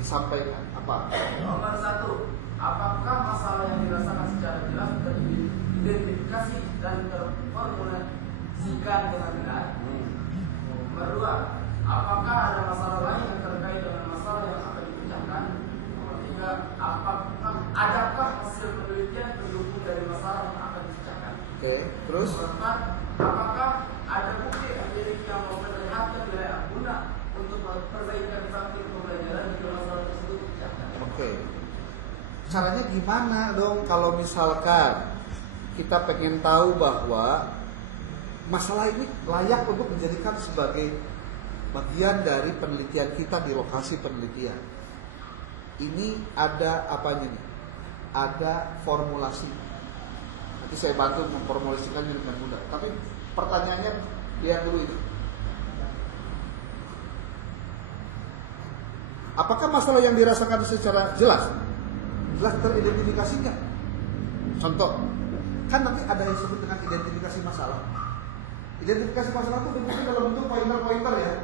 disampaikan apa? Nomor 1, apakah masalah yang dirasakan secara jelas teridentifikasi dan terformulasikan dengan benar? Nomor 2, apakah ada masalah lain yang terkait dengan masalah yang akan dipecahkan? Nomor 3, adakah hasil penelitian pendukung dari masalah yang akan dipecahkan? Oke, terus? Nomor 4, apakah ada bukti empirik yang memperlihatkan nilai guna untuk perbaikan praktik pembelajaran jika masalah tersebut dipecahkan? Oke. Caranya gimana dong kalau misalkan kita pengen tahu bahwa masalah ini layak untuk dijadikan sebagai bagian dari penelitian kita di lokasi penelitian. Ini ada apanya nih? Ada formulasi. Nanti saya bantu memformulasikannya dengan mudah. Tapi pertanyaannya lihat dulu ini. Apakah masalah yang dirasakan secara jelas teridentifikasinya? Contoh, kan nanti ada yang disebut dengan identifikasi masalah. Identifikasi masalah itu bentuknya dalam bentuk pointer-pointer ya.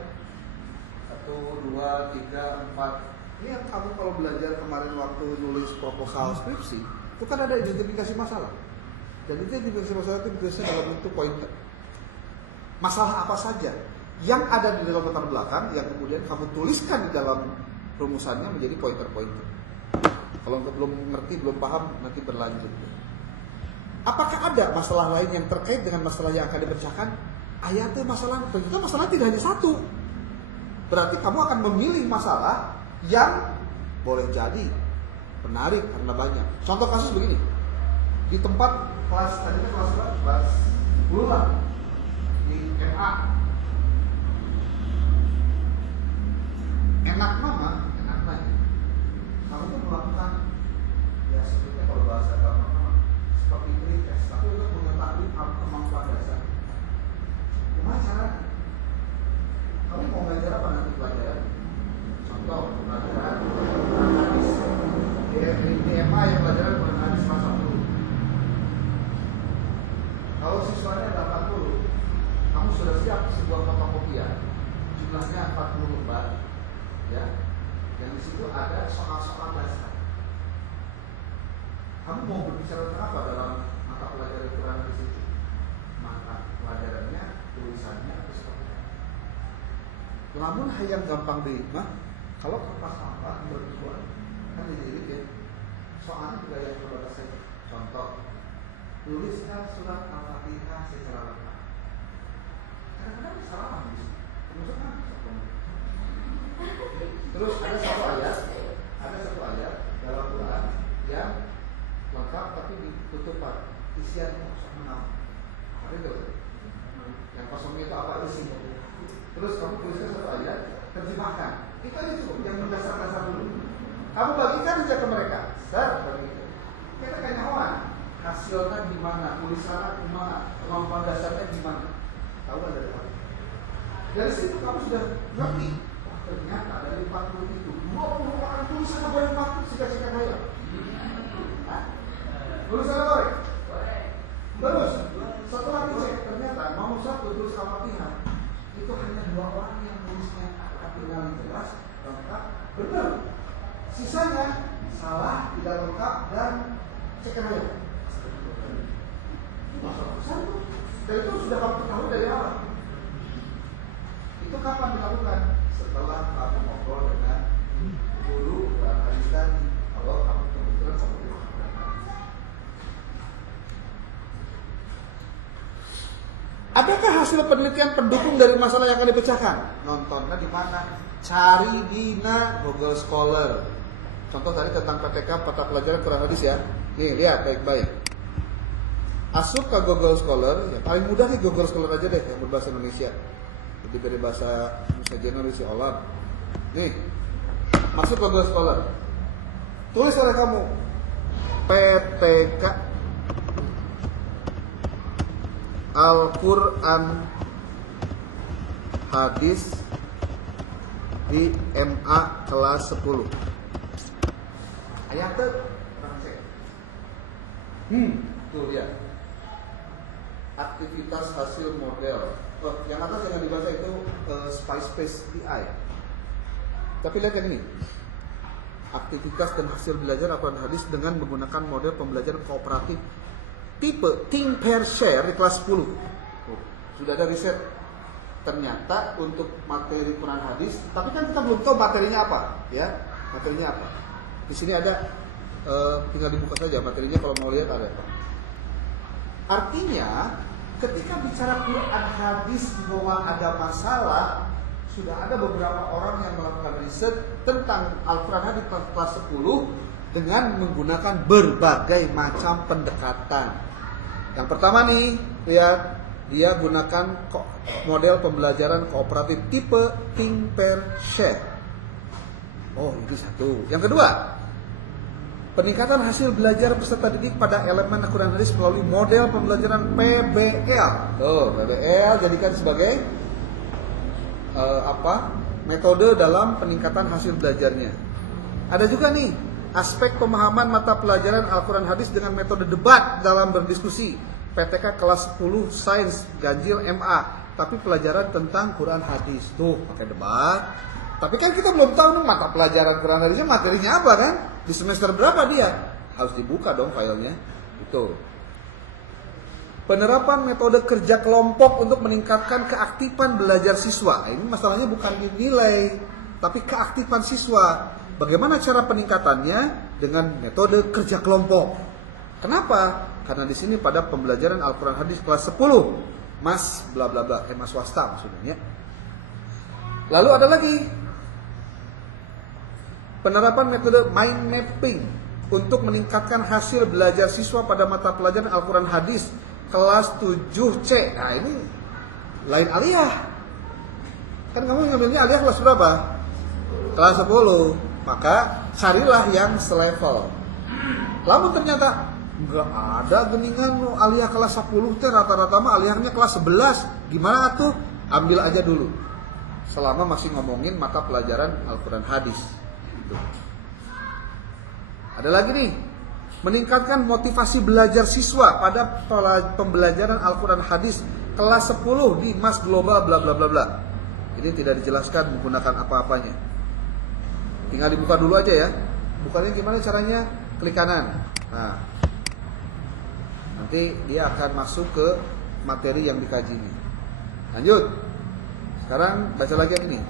1, 2, 3, 4. Ini yang kamu kalau belajar kemarin waktu nulis proposal skripsi, itu kan ada identifikasi masalah. Dan itu identifikasi masalah itu biasanya dalam bentuk pointer. Masalah apa saja yang ada di dalam latar belakang yang kemudian kamu tuliskan di dalam rumusannya menjadi pointer-pointer. Kalau belum ngerti, belum paham, nanti berlanjut. Apakah ada masalah lain yang terkait dengan masalah yang akan dipecahkan? Ayatnya masalah, ternyata masalah tidak hanya satu. Berarti kamu akan memilih masalah yang boleh jadi menarik karena banyak. Contoh kasus begini, di tempat kelas tadi kelas 10 lah di MA, enak kamu tuh melakukan ya sebetulnya kalau bahasa agama seperti pretest, tapi untuk mengetahui kemampuan dasar. Gimana caranya? Kamu mau belajar apa nanti pelajaran? Contoh pelajaran hadis di MA yang pelajaran hadis kelas 10. Kalau siswanya 80, kamu sudah siap sebuah fotokopian, jumlahnya 40 lembar, ya. Yang di situ ada soal-soal dasar. Kamu mau berbicara tentang apa dalam mata pelajaran Quran di situ? Mata pelajarannya, tulisannya, atau seperti apa? Namun yang gampang diterima, kalau kertas sampah bertujuan kan dijadikan ya. Soalnya juga yang terbatas saja. Contoh, tuliskan surat Al-Fatihah secara lengkap. Kadang-kadang salah di sini. Terus ada satu ayat dalam Quran yang lengkap tapi ditutup isiannya kosong. Ada itu? Yang kosongnya itu apa isinya? Terus kamu tuliskan satu ayat, terjemahkan. Itu aja cukup, yang berdasar-dasar dulu. Kamu bagikan saja ke mereka. Bagi itu. Kita kayak kawan. Hasilnya gimana? Tulisannya gimana? Kemampuan dasarnya gimana? Tahu ada apa? Dari situ kamu sudah ngerti. Ternyata dari 40 itu 20 orang tulisan boleh 40 sikat-sikat aja. Tulisan korek. Terus setelah dicek ternyata mau satu tulis Al-Fatihah itu hanya 2 orang yang tulisnya dengan jelas, lengkap, benar. Sisanya salah, tidak lengkap dan cekan aja. Masalah besar itu. Dan itu sudah kamu ketahui dari awal. Itu kapan dilakukan? Setelah kamu ngobrol dengan guru dan hadis tadi, kalau kamu kebetulan ngobrol. Adakah hasil penelitian pendukung dari masalah yang akan dipecahkan? Nontonnya di mana? Cari di Google Scholar. Contoh tadi tentang PTK, peta pelajaran Quran hadis ya. Nih lihat baik-baik. Masuk ke Google Scholar, ya paling mudah nih Google Scholar aja deh yang berbahasa Indonesia. Lebih dari bahasa Indonesia general si olah. Nih, masuk ke Google Scholar. Tulis oleh kamu PTK Al-Quran hadis di MA kelas 10. Ayat tuh tuh lihat. Aktivitas hasil model. Oh, yang atas yang dibaca itu Space PI. Tapi lihat yang ini. Aktivitas dan hasil belajar Al-Quran hadis dengan menggunakan model pembelajaran kooperatif tipe think pair share di kelas 10. Sudah ada riset. Ternyata untuk materi Quran hadis, tapi kan kita belum tahu materinya apa, ya. Materinya apa? Di sini ada tinggal dibuka saja materinya kalau mau lihat ada. Artinya ketika bicara Quran hadis bahwa ada masalah, sudah ada beberapa orang yang melakukan riset tentang Al-Quran hadis kelas 10 dengan menggunakan berbagai macam pendekatan. Yang pertama nih, lihat, dia gunakan model pembelajaran kooperatif tipe think pair share. Oh, itu satu. Yang kedua, peningkatan hasil belajar peserta didik pada elemen Al-Quran hadis melalui model pembelajaran PBL. Tuh, PBL jadikan sebagai metode dalam peningkatan hasil belajarnya. Ada juga nih aspek pemahaman mata pelajaran Al-Quran hadis dengan metode debat dalam berdiskusi. PTK kelas 10 Sains Ganjil MA, tapi pelajaran tentang Quran hadis. Tuh, pakai debat. Tapi kan kita belum tahu nih mata pelajaran Quran hadisnya materinya apa kan? Di semester berapa dia? Harus dibuka dong filenya. Itu. Penerapan metode kerja kelompok untuk meningkatkan keaktifan belajar siswa. Ini masalahnya bukan nilai, tapi keaktifan siswa. Bagaimana cara peningkatannya? Dengan metode kerja kelompok. Kenapa? Karena di sini pada pembelajaran Al-Quran hadis kelas 10, mas bla bla bla, mas swasta maksudnya. Lalu ada lagi Penerapan metode mind mapping untuk meningkatkan hasil belajar siswa pada mata pelajaran Al-Quran Hadis kelas 7C. Nah ini lain aliyah. Kan kamu ngambilnya aliyah kelas berapa? Kelas 10. Maka carilah yang selevel. Lamun ternyata nggak ada geningan aliyah kelas 10 teh, rata-rata mah aliyahnya kelas 11. Gimana tuh? Ambil aja dulu. Selama masih ngomongin mata pelajaran Al-Quran Hadis. Ada lagi nih, meningkatkan motivasi belajar siswa pada pembelajaran Al-Quran Hadis kelas 10 di Mas Global bla bla bla bla. Ini tidak dijelaskan menggunakan apa-apanya. Tinggal dibuka dulu aja ya. Bukanya gimana caranya? Klik kanan. Nah, nanti dia akan masuk ke materi yang dikaji ini. Lanjut. Sekarang baca lagi yang ini.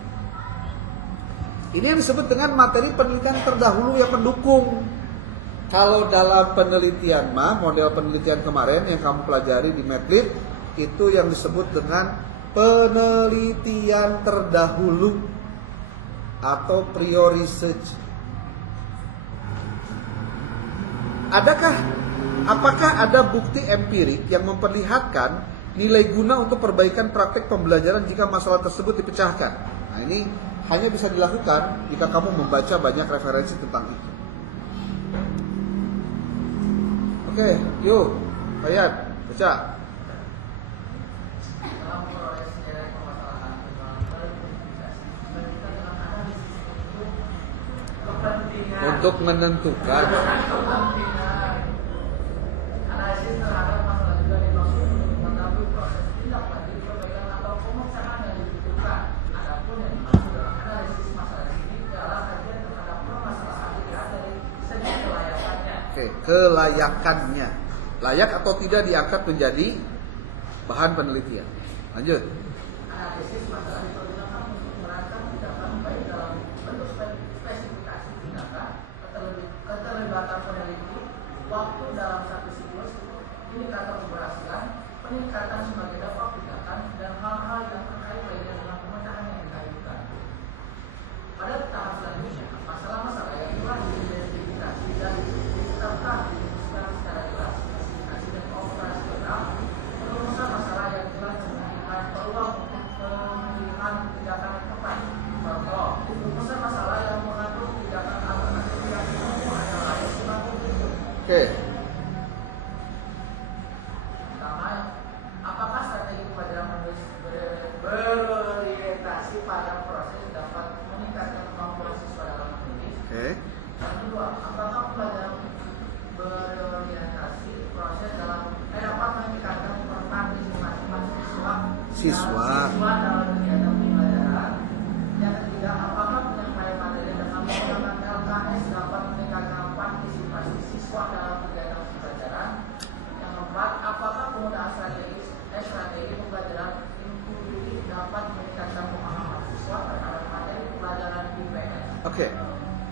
Ini yang disebut dengan materi penelitian terdahulu yang mendukung. Kalau dalam penelitian model penelitian kemarin yang kamu pelajari di Medlib, itu yang disebut dengan penelitian terdahulu atau prior research. Apakah ada bukti empirik yang memperlihatkan nilai guna untuk perbaikan praktek pembelajaran jika masalah tersebut dipecahkan? Nah, ini hanya bisa dilakukan jika kamu membaca banyak referensi tentang itu. Oke, yuk, Bayat, baca. Dalam proses dari permasalahan kepentingan Untuk menentukan. analisis terhadap masalah juga dimaksud untuk mengetahui proses tindak lanjut perbaikan atau pemecahan yang dibutuhkan. Adapun yang dimaksud dalam analisis masalah ini adalah kajian terhadap permasalahan dilihat dari segi kelayakannya. Oke, kelayakannya. Layak atau tidak diangkat menjadi bahan penelitian. Lanjut. Analisis masalah dipergunakan untuk merancang tindakan baik dalam bentuk spesifikasi tindakan, keterlibatan peneliti, waktu dalam satu siklus, indikator keberhasilan, peningkatan sebagai dampak tindakan, dan hal-hal yang terkait lainnya dengan pemecahan yang dikaitkan. Pada tahap selanjutnya, masalah-masalah yang telah diidentifikasi dan serta dirumuskan secara jelas, spesifikasi dan operasional, perumusan masalah yang jelas memungkinkan peluang untuk pemilihan tindakan yang tepat. Contoh, perumusan masalah yang mengandung tindakan alternatif yang mampu ada lain sebagai berikut. Oke. Pertama, apakah strategi pembelajaran menulis berorientasi pada proses dapat meningkatkan kemampuan siswa dalam menulis? Oke. Yang kedua, apakah pembelajaran berorientasi proses dapat meningkatkan partisipasi Siswa. dalam kegiatan pembelajaran? Yang ketiga, apakah penyampaian materi dengan menggunakan LKS dapat meningkatkan partisipasi siswa dalam kegiatan pembelajaran? Yang keempat, apakah penggunaan strategi pembelajaran inklusif dapat meningkatkan pemahaman siswa terhadap materi pembelajaran IPS? Oke.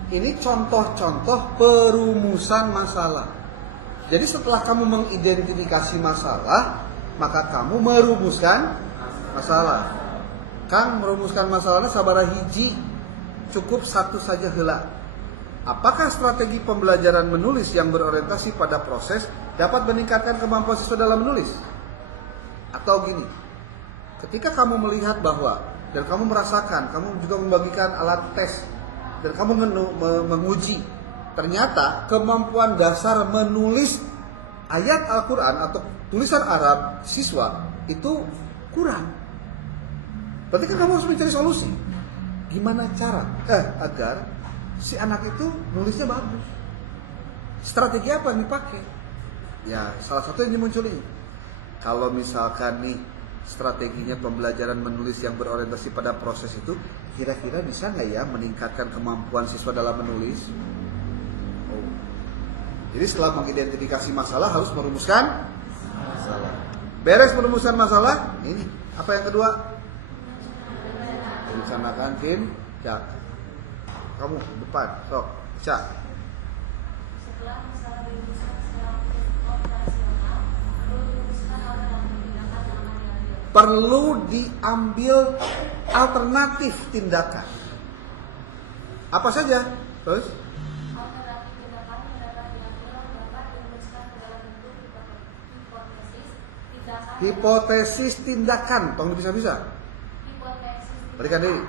Ini contoh-contoh perumusan masalah. Jadi setelah kamu mengidentifikasi masalah, maka kamu merumuskan masalah. Kang merumuskan masalahnya sabaraha hiji, cukup satu saja heula. Apakah strategi pembelajaran menulis yang berorientasi pada proses dapat meningkatkan kemampuan siswa dalam menulis? Atau gini, ketika kamu melihat bahwa dan kamu merasakan, kamu juga membagikan alat tes dan kamu menguji, ternyata kemampuan dasar menulis ayat Al-Quran atau tulisan Arab siswa itu kurang. Berarti kan kamu harus mencari solusi. Gimana cara agar si anak itu nulisnya bagus? Strategi apa yang dipakai? Ya, salah satu yang muncul ini. Kalau misalkan nih strateginya pembelajaran menulis yang berorientasi pada proses itu, kira-kira bisa nggak ya meningkatkan kemampuan siswa dalam menulis? Oh. Jadi setelah mengidentifikasi masalah harus merumuskan masalah. Beres merumuskan masalah, ini apa yang kedua? Rencanakan tim, ya. Kamu depan, sok, cak. Setelah masalah dirumuskan secara operasional, perlu dirumuskan alternatif tindakan yang akan diambil. Perlu diambil alternatif tindakan. Apa saja? Terus? Alternatif tindakan yang dapat diambil dapat dirumuskan ke dalam bentuk hipotesis tindakan. Hipotesis tindakan, tolong bisa-bisa. Hipotesis Berikan diri.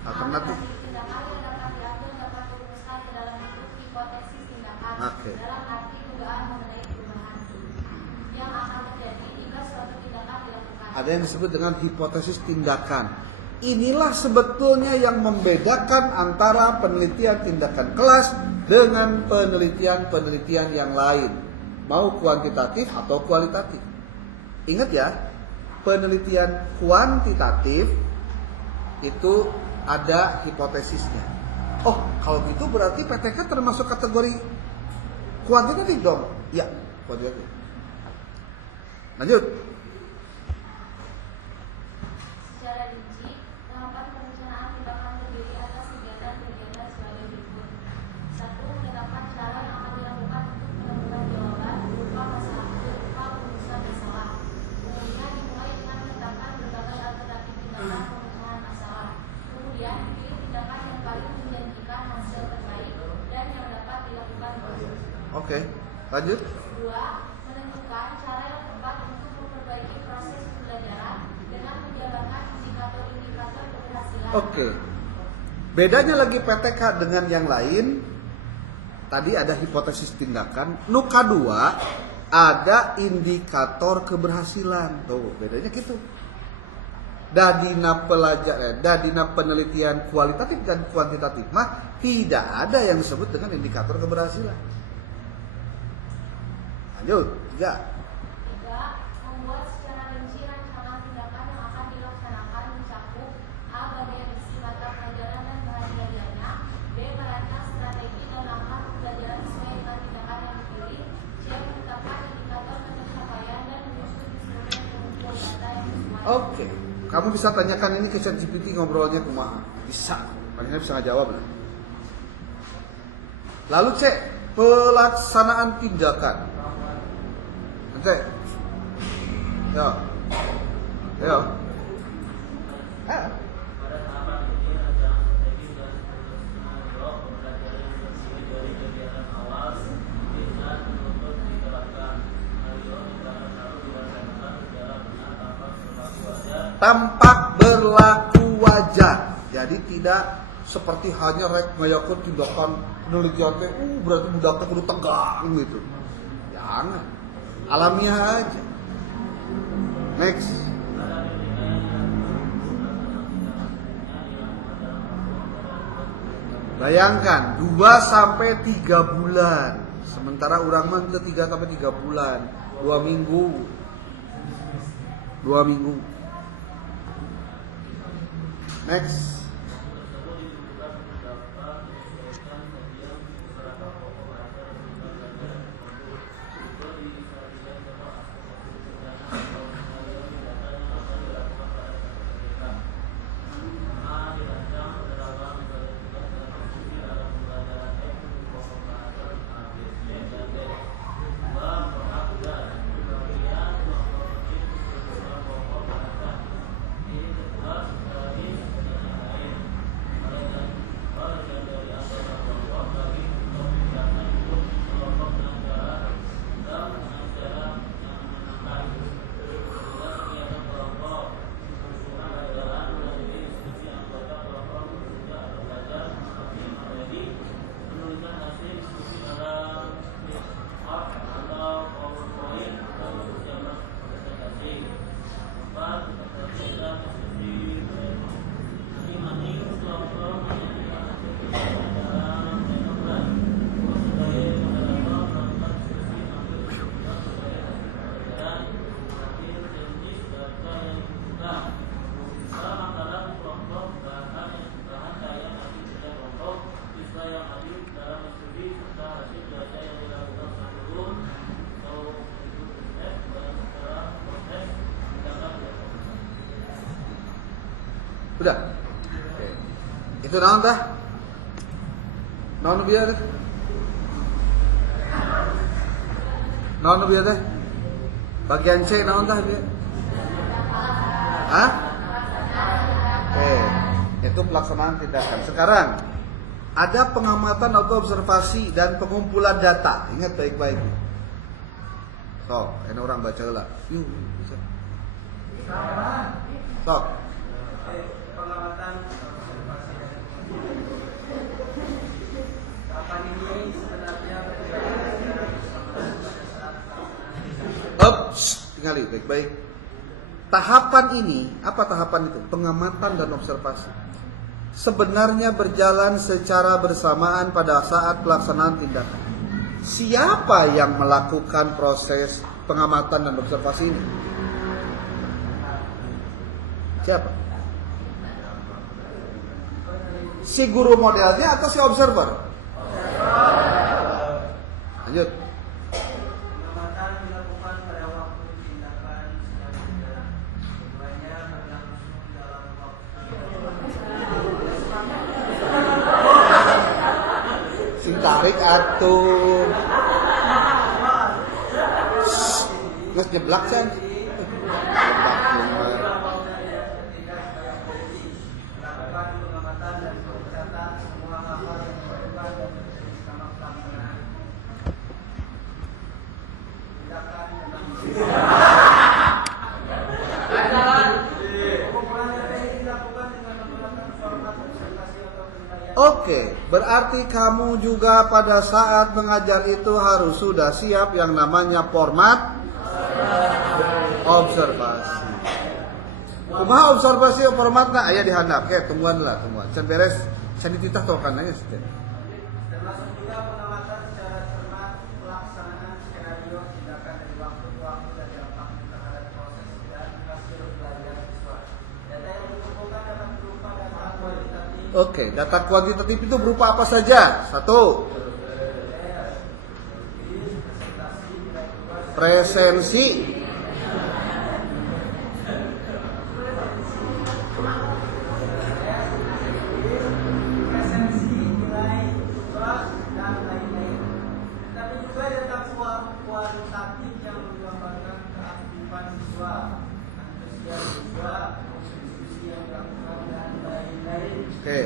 Alternatif Alternatif. tindakan yang dapat diambil dapat dirumuskan ke dalam bentuk hipotesis tindakan. Oke. Dalam arti dugaan mengenai perubahan yang akan terjadi jika suatu tindakan dilakukan. Ada yang disebut dengan hipotesis tindakan. Inilah sebetulnya yang membedakan antara penelitian tindakan kelas dengan penelitian-penelitian yang lain, mau kuantitatif atau kualitatif. Ingat ya, penelitian kuantitatif itu ada hipotesisnya. Oh, kalau gitu berarti PTK termasuk kategori kuantitatif dong? Ya, kuantitatif. Lanjut. Secara rinci, tahapan perencanaan tindakan terdiri atas kegiatan-kegiatan sebagai berikut. 1. Menetapkan cara yang akan dilakukan untuk menemukan jawaban berupa rumusan masalah. Kemudian dimulai dengan menetapkan berbagai alternatif tindakan pemecahan masalah. Kemudian dipilih tindakan yang paling menjanjikan hasil terbaik dan yang dapat dilakukan terus. Oke, lanjut. 2. Menentukan cara yang tepat untuk memperbaiki proses pembelajaran dengan menjalankan indikator-indikator keberhasilan. Oke. Bedanya lagi PTK dengan yang lain. Tadi ada hipotesis tindakan. Nuka 2 ada indikator keberhasilan. Tuh, bedanya gitu. Dadina penelitian kualitatif dan kuantitatif mah tidak ada yang disebut dengan indikator keberhasilan. Lanjut, 3. 3. Membuat secara rinci rancangan tindakan yang akan dilaksanakan mencakup A. Bagian isi mata pelajaran dan bahan belajarnya. B. Merancang strategi dan langkah pembelajaran sesuai dengan tindakan yang dipilih. C. Menetapkan indikator pencapaian dan menyusun instrumen pengumpul data yang sesuai. Oke. Kamu bisa tanyakan ini ke ChatGPT ngobrolnya kumaha. Bisa. Paling bisa ngejawab lah. Lalu C. Pelaksanaan tindakan. Nanti. Yo. Yo. Ah. Pada tahapan ini rancangan strategi dan menjawab pembelajaran yang terdiri dari kegiatan awal, dengan menuntut diterapkan. Hal itu harus dilaksanakan secara benar tampak berlaku wajar. Jadi tidak seperti hanya rek ngayakun tindakan penelitian teh, berarti budaknya kudu tegang gitu. Jangan. Alamiah aja. Next. Bayangkan 2 sampai 3 bulan. Sementara orang mah 3 sampai 3 bulan, 2 minggu. 2 minggu. Next. Udah. Oke. Itu naon tah? Naon bieu teh? Naon bieu teh? Bagian C naon tah bieu? Hah? Oke. Itu pelaksanaan tindakan. Sekarang Ada pengamatan atau observasi dan pengumpulan data. Ingat baik-baik. So, ini orang baca lah. Yuk, bisa. So, pengamatan observasi dan tahapan ini sebenarnya berjalan secara bersamaan pada saat pelaksanaan. tinggali baik-baik. Tahapan ini, apa tahapan itu? Pengamatan dan observasi. Sebenarnya berjalan secara bersamaan pada saat pelaksanaan tindakan. Siapa yang melakukan proses pengamatan dan observasi ini? Siapa? Si guru modelnya atau si observer? Lanjut. Pengamatan dilakukan pada waktu tindakan sedang berjalan. Keduanya berlangsung dalam waktu. Sing tarik atuh. Nges nyeblak kan? Lakukan pengamatan dan pencatat semua hal yang dilakukan dan selama pelaksanaan. Tindakan pengukuran data ini dilakukan dengan menggunakan format presentasi atau penilaian. Oke, berarti kamu juga pada saat mengajar itu harus sudah siap yang namanya format observasi. Kumaha observasi formatna aya di handap. Tungguan lah, tungguan. Can beres, can dititah tokan aja sih. Termasuk juga pengamatan secara cermat pelaksanaan skenario tindakan dari waktu ke waktu dan dampaknya terhadap proses dan hasil belajar siswa. Data yang dikumpulkan dapat berupa data kualitatif. Oke, data kuantitatif itu berupa apa saja? Satu, presensi. Presensi, nilai, tugas, dan lain-lain. Tapi juga data kualitatif yang menggambarkan keaktifan siswa, antusias siswa, diskusi yang dilakukan, dan lain-lain. Oke.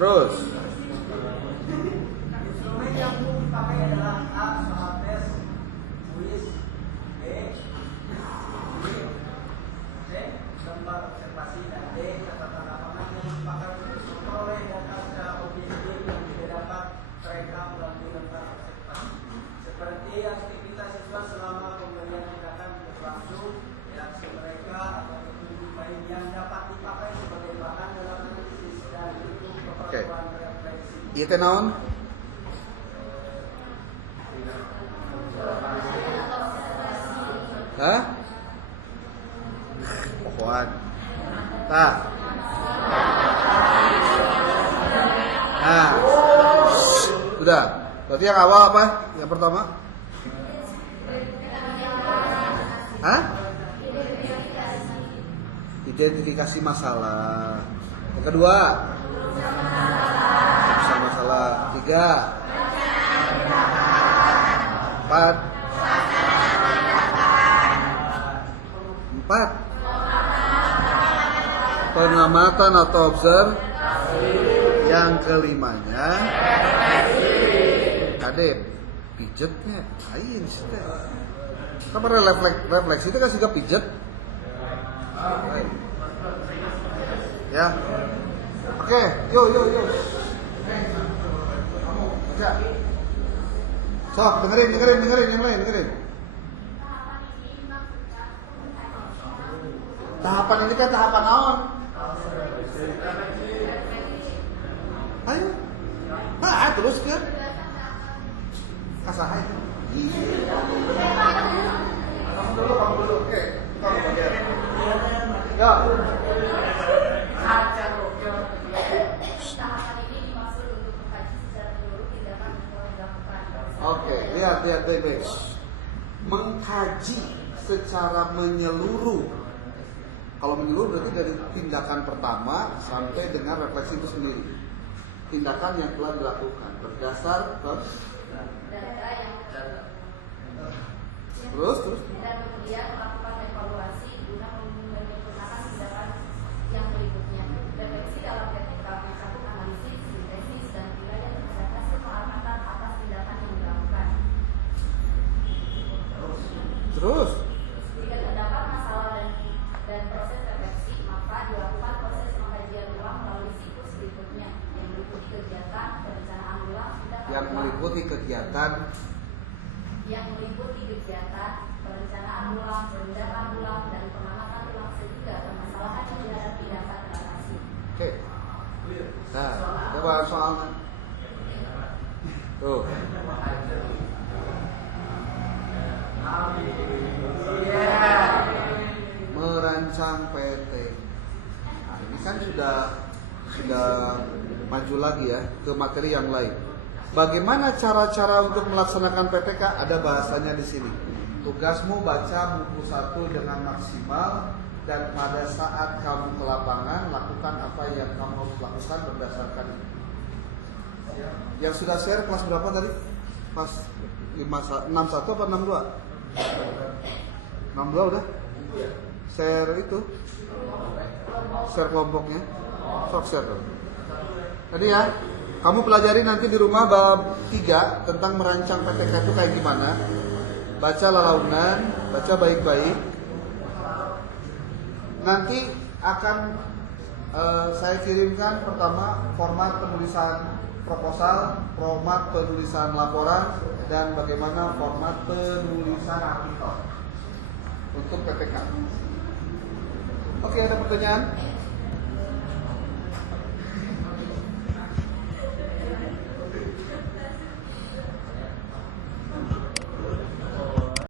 Terus, Instrumen yang dipakai adalah A. Soal tes, kuis, B. C. Gambar observasi, dan D. Catatan lapangan yang dipakai untuk memperoleh data secara objektif yang tidak dapat terekam melalui gambar observasi. Seperti aktivitas siswa selama pemberian tindakan berlangsung, reaksi mereka atau petunjuk lain yang dapat dipakai sebagai bahan dalam analisis dan untuk keperluan refleksi. ieu teh naon? Hah? Pohoan. Tah. Nah. Udah. Berarti yang awal apa? Yang pertama? Hah? Identifikasi masalah. Yang kedua? Bisa masalah. Tiga. Empat. Pengamatan atau observe. Yang kelimanya kadep pijetnya lain sih teh. Kamar refleksi itu kan juga pijet. Ya. Oke, yuk. Baca. Sok, dengerin yang lain, dengerin. Tahapan ini kan tahapan naon? Ayo. Nah, terus kan. Kasaha itu. Kamu dulu. Oke. Kamu bagian. Ya. Tahapan ini dimaksud untuk mengkaji secara menyeluruh tindakan yang dilakukan. Oke, lihat baik-baik. Mengkaji secara menyeluruh. Kalau menyeluruh berarti dari tindakan pertama sampai dengan refleksi itu sendiri. Tindakan yang telah dilakukan berdasar Data yang terus dan kemudian melakukan evaluasi guna menyempurnakan tindakan yang berikutnya. Refleksi dalam teknik mencakup analisis, sintesis, dan Terus Jika terdapat masalah dan proses refleksi, maka dilakukan proses pengkajian ulang melalui siklus berikutnya yang meliputi kegiatan perencanaan ulang yang meliputi kegiatan perencanaan ulang, penindakan ulang, dan pengamatan ulang sehingga permasalahan yang dihadapi dapat teratasi. Oke. Nah, coba soalnya. Tuh. Merancang PT. Nah, ini kan sudah maju lagi ya ke materi yang lain. Bagaimana cara-cara untuk melaksanakan PTK? Ada bahasanya di sini. Tugasmu baca buku 1 dengan maksimal dan pada saat kamu ke lapangan lakukan apa yang kamu harus lakukan berdasarkan itu. Yang sudah share kelas berapa tadi? Pas 61 apa 62? 62 udah? Share itu? Share kelompoknya? Sok share dong. Tadi ya, kamu pelajari nanti di rumah bab 3 tentang merancang PTK itu kayak gimana. Baca lalaunan, baca baik-baik. Nanti akan saya kirimkan pertama format penulisan proposal, format penulisan laporan, dan bagaimana format penulisan artikel untuk PTK. Oke, ada pertanyaan?